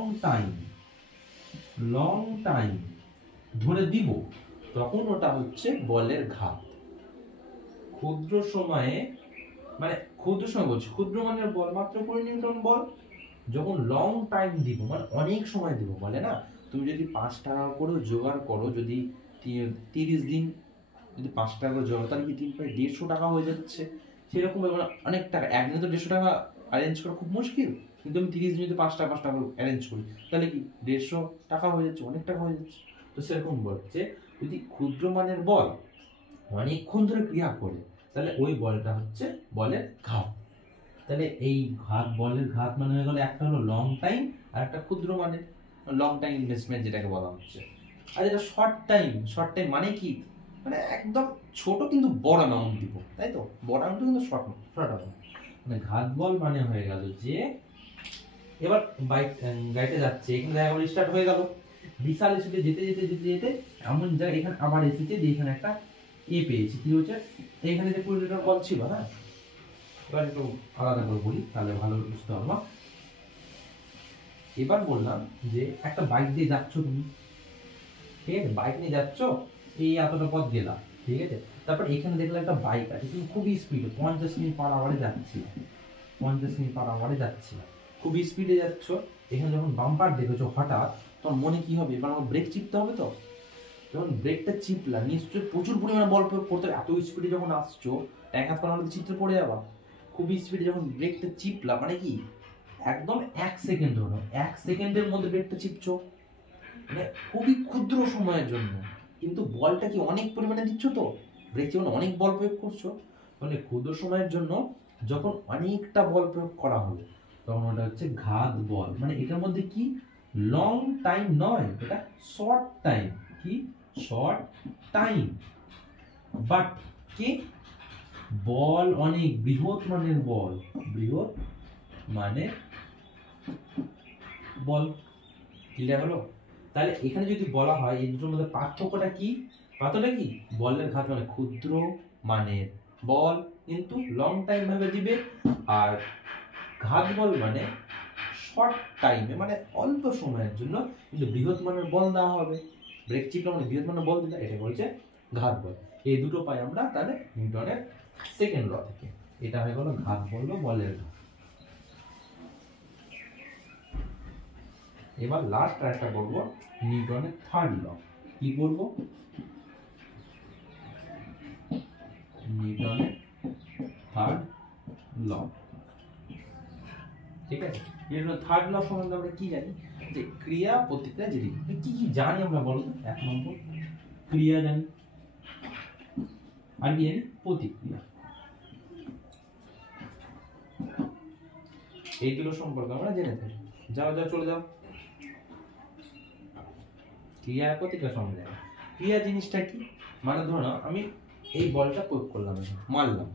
টাইম ধরে দিব, তখন ওটা হচ্ছে বলের ঘাত। ক্ষুদ্র সময়ে মানে ক্ষুদ্র সময় বলছি, ক্ষুদ্র মানের বল মাত্র 20 নিউটন বল, যখন লং টাইম দিব মানে অনেক সময় দিব, বলে না তুমি যদি 5 টাকা করে জোগাড় করো, যদি 30 দিন যদি 5 টাকা করে জোগাড়, তাহলে কি 3 প্রায় 150 টাকা হয়ে যাচ্ছে। সেরকম অনেক টাকা, একদিনে তো 150 টাকা অ্যারেঞ্জ করা খুব মুশকিল, কিন্তু আমি 30 মিনিটে 5টা করে অ্যারেঞ্জ করি, তাহলে কি 150 টাকা হয়ে যাচ্ছে, অনেক টাকা হয়ে যাচ্ছে। তো সেরকম বলছে যদি ক্ষুদ্র মানের বল অনেকক্ষণ ধরে ক্রিয়া করে, তাহলে ওই বলটা হচ্ছে বলের ঘাত। তাহলে এই বলের ঘাত মানে হয়ে গেল, একটা হলো লং টাইম আর একটা ক্ষুদ্র মানের, লং টাইম ইনভেস্টমেন্ট যেটাকে বলা হচ্ছে। আর যেটা শর্ট টাইম মানে কি, মানে একদম ছোট কিন্তু বড় অ্যামাউন্ট দিব, তাই তো, বড় অ্যামাউন্ট কিন্তু শর্ট অ্যামাউন্ট। মানে ঘাত বল মানে হয়ে গেল যে এবার গাড়িতে যাচ্ছে, এখানে দেখা গেল স্টার্ট হয়ে গেল, বিশাল স্পিডে যেতে যেতে যেতে যেতে এমন জায়গায় এখানে আবার এসেছে যে এখানে একটা পেয়েছি, কি হচ্ছে এখানে যে 20 লিটার বল ছিল, হ্যাঁ এবার একটু আলাদা করে বলি তাহলে ভালো বুঝতে পারবো। এবার বললাম যে একটা বাইক দিয়ে যাচ্ছ তুমি, ঠিক আছে, বাইক নিয়ে যাচ্ছ, এই এতটা পথ গেলাম, ঠিক আছে, তারপর এখানে দেখলে একটা বাইক আছে, তুমি খুবই স্পিডে 50 মিনিট পার আওয়ারে যাচ্ছিল, 50 মিনিট পার আওয়ারে যাচ্ছিল, খুবই স্পিডে যাচ্ছ, এখানে যখন বাম্পার দেখেছো হঠাৎ, তোমার মনে কি হবে, এবার আমার ব্রেক চিপতে হবে। তো যখন ব্রেকটা চিপলা নিশ্চয়ই প্রচুর পরিমাণে বল প্রয়োগ করতে হবে, এত স্পিডে যখন আসছো এক হাত পাওয়ার মধ্যে চিপতে পড়ে যাবা। খুবই স্পিডে যখন ব্রেকটা চিপলা মানে কি একদম 1 সেকেন্ড হলো, 1 সেকেন্ডের মধ্যে ব্রেকটা চিপছো, মানে খুবই ক্ষুদ্র সময়ের জন্য, কিন্তু বলটা কি অনেক পরিমাণে দিচ্ছ, তো ব্রেক চিপে অনেক বল প্রয়োগ করছো, মানে ক্ষুদ্র সময়ের জন্য যখন অনেকটা বল প্রয়োগ করা হবে তখন ওটা হচ্ছে ঘাত বল। মানে এটার মধ্যে কি লং টাইম নয়, এটা শর্ট টাইম, কি শর্ট টাইম, বাট কি বল অনেক বৃহৎ মানের বল, বৃহৎ মানে বল, ক্লিয়ার হলো? তাহলে এখানে যদি বলা হয় এই দুটোর মধ্যে পার্থক্যটা কি, বলের ঘাত মানে ক্ষুদ্র মানের বল কিন্তু লং টাইম ভাবে দিবে, আর ঘাত বল মানে শর্ট টাইমে মানে অল্প সময়ের জন্য কিন্তু বৃহৎ মানের বল দেওয়া হবে। ব্রেক চিপটা মানে বৃহৎ মানের বল দিলে এটা বলছে ঘাত বল। এই দুটো পাই আমরা তাহলে নিউটনের সেকেন্ড ল থেকে। এটা হয়ে গেল ঘাত বল বা বলের ঘাত। এবার লাস্ট আরেকটা করবো নিউটনের থার্ড ল। কি করব? নিউটনের থার্ড ল, ঠিক আছে। নিউটনের থার্ড ল সম্বন্ধে আমরা কি জানি, যে ক্রিয়া প্রতিক্রিয়া যদি কি কি জানি আমরা বলো তো। 1 নম্বর ক্রিয়া জানি, আর কি জানি প্রতিক্রিয়া। এই দুটো সম্পর্কে আমরা জেনে থাকি। যাও যাও চলে যাও। ক্রিয়া প্রতিক্রিয়া সম্বন্ধে ক্রিয়া জিনিসটা কি, মানে ধরো আমি এই বলটা প্রয়োগ করলাম, মারলাম,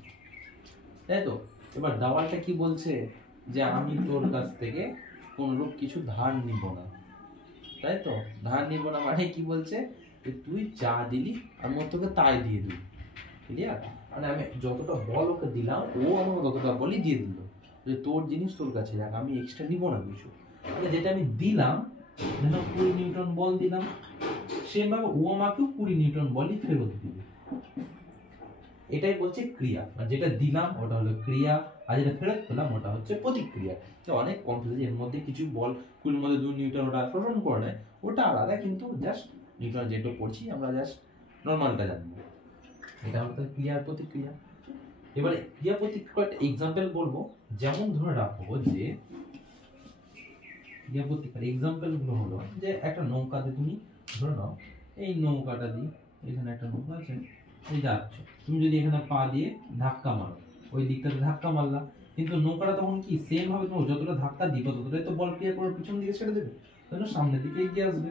তাই তো। এবার দাওয়ালটা কি বলছে, যে আমি তোর কাছ থেকে কোনরূপ কিছু ধার নিব না, তাই তো। ধার নিব না মানে কি বলছে, যে তুই যা দিলি আমি তোকে তাই দিয়ে দিই, ক্লিয়ার। মানে আমি যতটা বল ওকে দিলাম ও আমাকে ততটা বলই দিয়ে দিল, যে তোর জিনিস তোর কাছে রাখ, আমি এক্সট্রা নিব না কিছু। মানে যেটা আমি দিলাম, যেন 20 নিউটন বল দিলাম, সেভাবে ও আমাকেও 20 নিউটন বলই ফেরত দিবে। এটাই বলছে ক্রিয়া, মানে যেটা দিলাম ওটা হলো ক্রিয়া, আর যেটা ফেরত পেলাম ওটা হচ্ছে প্রতিক্রিয়া। তো অনেক কনফিউজ, এর মধ্যে কিছু বল কুড়ির মধ্যে 2 নিউটন ওটা শোষণ করে নেয়, ওটা আলাদা, কিন্তু জাস্ট নিউটন যেটা পড়ছি আমরা জাস্ট নর্মালটা জানবো। এটা হলো ক্রিয়া আর প্রতিক্রিয়া। এবারে ক্রিয়া প্রতিক্রিয়া একটা এক্সাম্পল বলবো, যেমন ধরে রাখো যে ক্রিয়া প্রতিক্রিয়া এক্সাম্পল গুলো হলো, যে একটা নৌকাতে তুমি ধরে নাও, এই নৌকাটা দিয়ে এখানে একটা নৌকা আছে, এই যাচ্ছ, তুমি যদি এখানে পা দিয়ে ধাক্কা মারো, ওই দিকটাতে ধাক্কা মারলা, কিন্তু নৌকাটা তখন কি সেম ভাবে তোমার যতটা ধাক্কা দিবে ততটাই তো বল ক্রিয়া করে পিছন দিকে ছেড়ে দেবে, তাহলে সামনের দিকে এগিয়ে আসবে।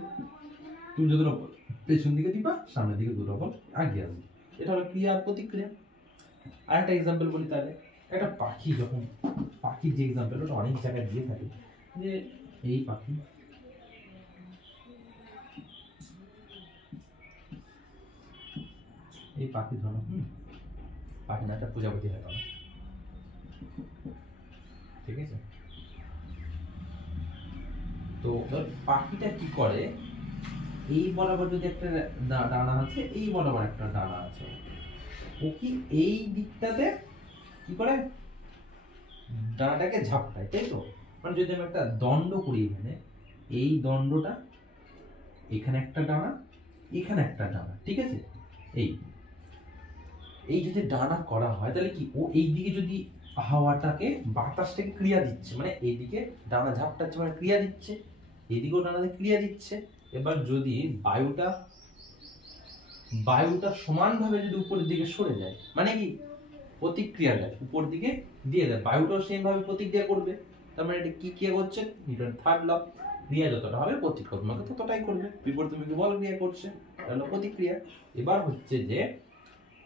তুমি যতটা পেছন দিকে দিবা সামনের দিকে দুটো বল এগিয়ে আসবে। এটা হলো ক্রিয়া আর প্রতিক্রিয়া। আর একটা এক্সাম্পল বলি তাহলে, একটা পাখি যখন, পাখির যে এক্সাম্পল ওটা অনেক জায়গায় দিয়ে থাকে, যে এই পাখি ধরো পাখি না, একটা প্রজাপতি হয়, ঠিক আছে। তো পাখিটা কি করে, এই বরাবর যদি একটা ডানা আছে, এই বরাবর একটা ডানা আছে, ও কি এই দিকটাতে কি করে ডানাটাকে ঝাপটায়, তাই তো। মানে যদি আমি একটা দণ্ড করি, এখানে এই দণ্ডটা, এখানে একটা ডানা, এখানে একটা ডানা, ঠিক আছে। এই যদি ডানা করা হয় তাহলে কি ও এই দিকে যদি হাওয়াটাকে বাতাসটাকে ক্রিয়া দিচ্ছে, মানে এইদিকে ডানা ঝাপটাচ্ছে মানে ক্রিয়া দিচ্ছে, এদিকেও ডানাতে ক্রিয়া দিচ্ছে। এবার যদি বায়ুটা সমানভাবে যদি উপরের দিকে সরে যায়, মানে কি প্রতিক্রিয়া দেয়, উপর দিকে দিয়ে দেয়, বায়ুটাও সেম ভাবে প্রতিক্রিয়া করবে। তার মানে এটা কি ক্রিয়া করছে? নিউটন থার্ড ল, ক্রিয়া যতটা হবে প্রতিক্রিয়া ততটাই করবে, বিপরীতমুখী বল ক্রিয়া করছে, এটা হলো প্রতিক্রিয়া। এবার হচ্ছে যে,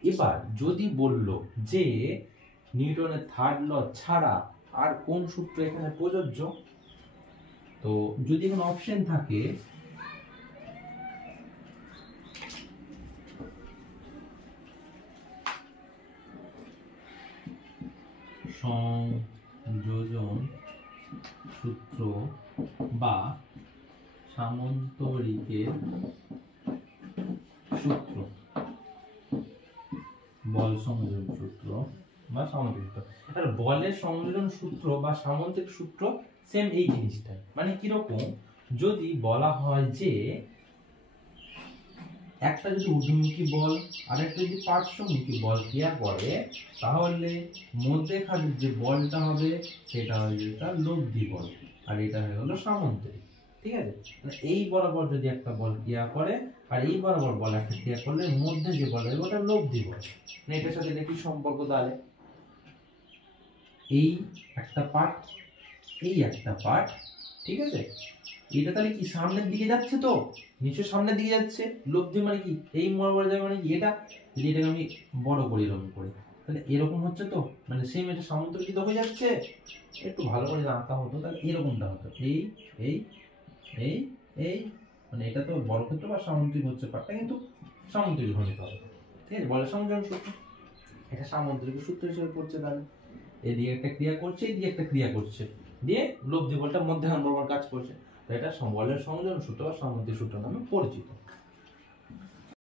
এবার যদি বলল যে নিউটনের থার্ড ল ছাড়া আর কোন সূত্র এখানে প্রযোজ্য, তো যদি কোনো অপশন থাকে সংযোজন সূত্র বা সামন্তরিকের সূত্র, বল সংযোজন সূত্র বা সামন্তরিক সূত্র। আর বলের সংযোজন সূত্র বা সামন্তরিক সূত্র সেম এই জিনিসটা, মানে কিরকম, যদি বলা হয় যে একটা যদি ঊর্ধ্বমুখী বল আর একটা যদি পার্শ্বমুখী বল ক্রিয়া করে, তাহলে মধ্যেখানের যে বলটা হবে সেটা হবে যেটা লব্ধি বল, আর এটা হয়ে গেল সামন্তরিক। ঠিক আছে, মানে এই বরাবর যদি একটা বল ক্রিয়া করে আর এই বরাবর বল একটা ক্রিয়া করলে মধ্যে যে বল হবে ওটা লব্ধি বল। মানে এটার সাথে এটা কি সম্পর্ক তাহলে? এই একটা পার্ট, এই একটা পার্ট, ঠিক আছে, এটা তাহলে কি সামনের দিকে যাচ্ছে, তো নিচে সামনের দিকে যাচ্ছে, লব্ধি মানে কি এই বরাবর যাবে, মানে কি এটা, যদি এটাকে আমি বড় করি এরকম করে, তাহলে এরকম হচ্ছে, তো মানে সেম এটা সামন্তরিক হয়ে যাচ্ছে। একটু ভালো করে আঁকা হতো তাহলে এরকমটা হতো, এই এই এই এই, মানে এটা তো বড় ক্ষেত্র বা সামন্তরিক হচ্ছে পার্টটা, কিন্তু সামন্তরিক হতে হবে। ঠিক আছে, বলের সংযোজন সূত্র এটা সামন্তরিক সূত্র হিসেবে পড়ছে। তাহলে এদিকে একটা ক্রিয়া করছে, এদিকে একটা ক্রিয়া করছে, দিয়ে লব্ধি বলটা মধ্যে বরাবর কাজ করছে, তাই এটা বলের সংযোজন সূত্র বা সামন্তরিক সূত্র নামে পরিচিত।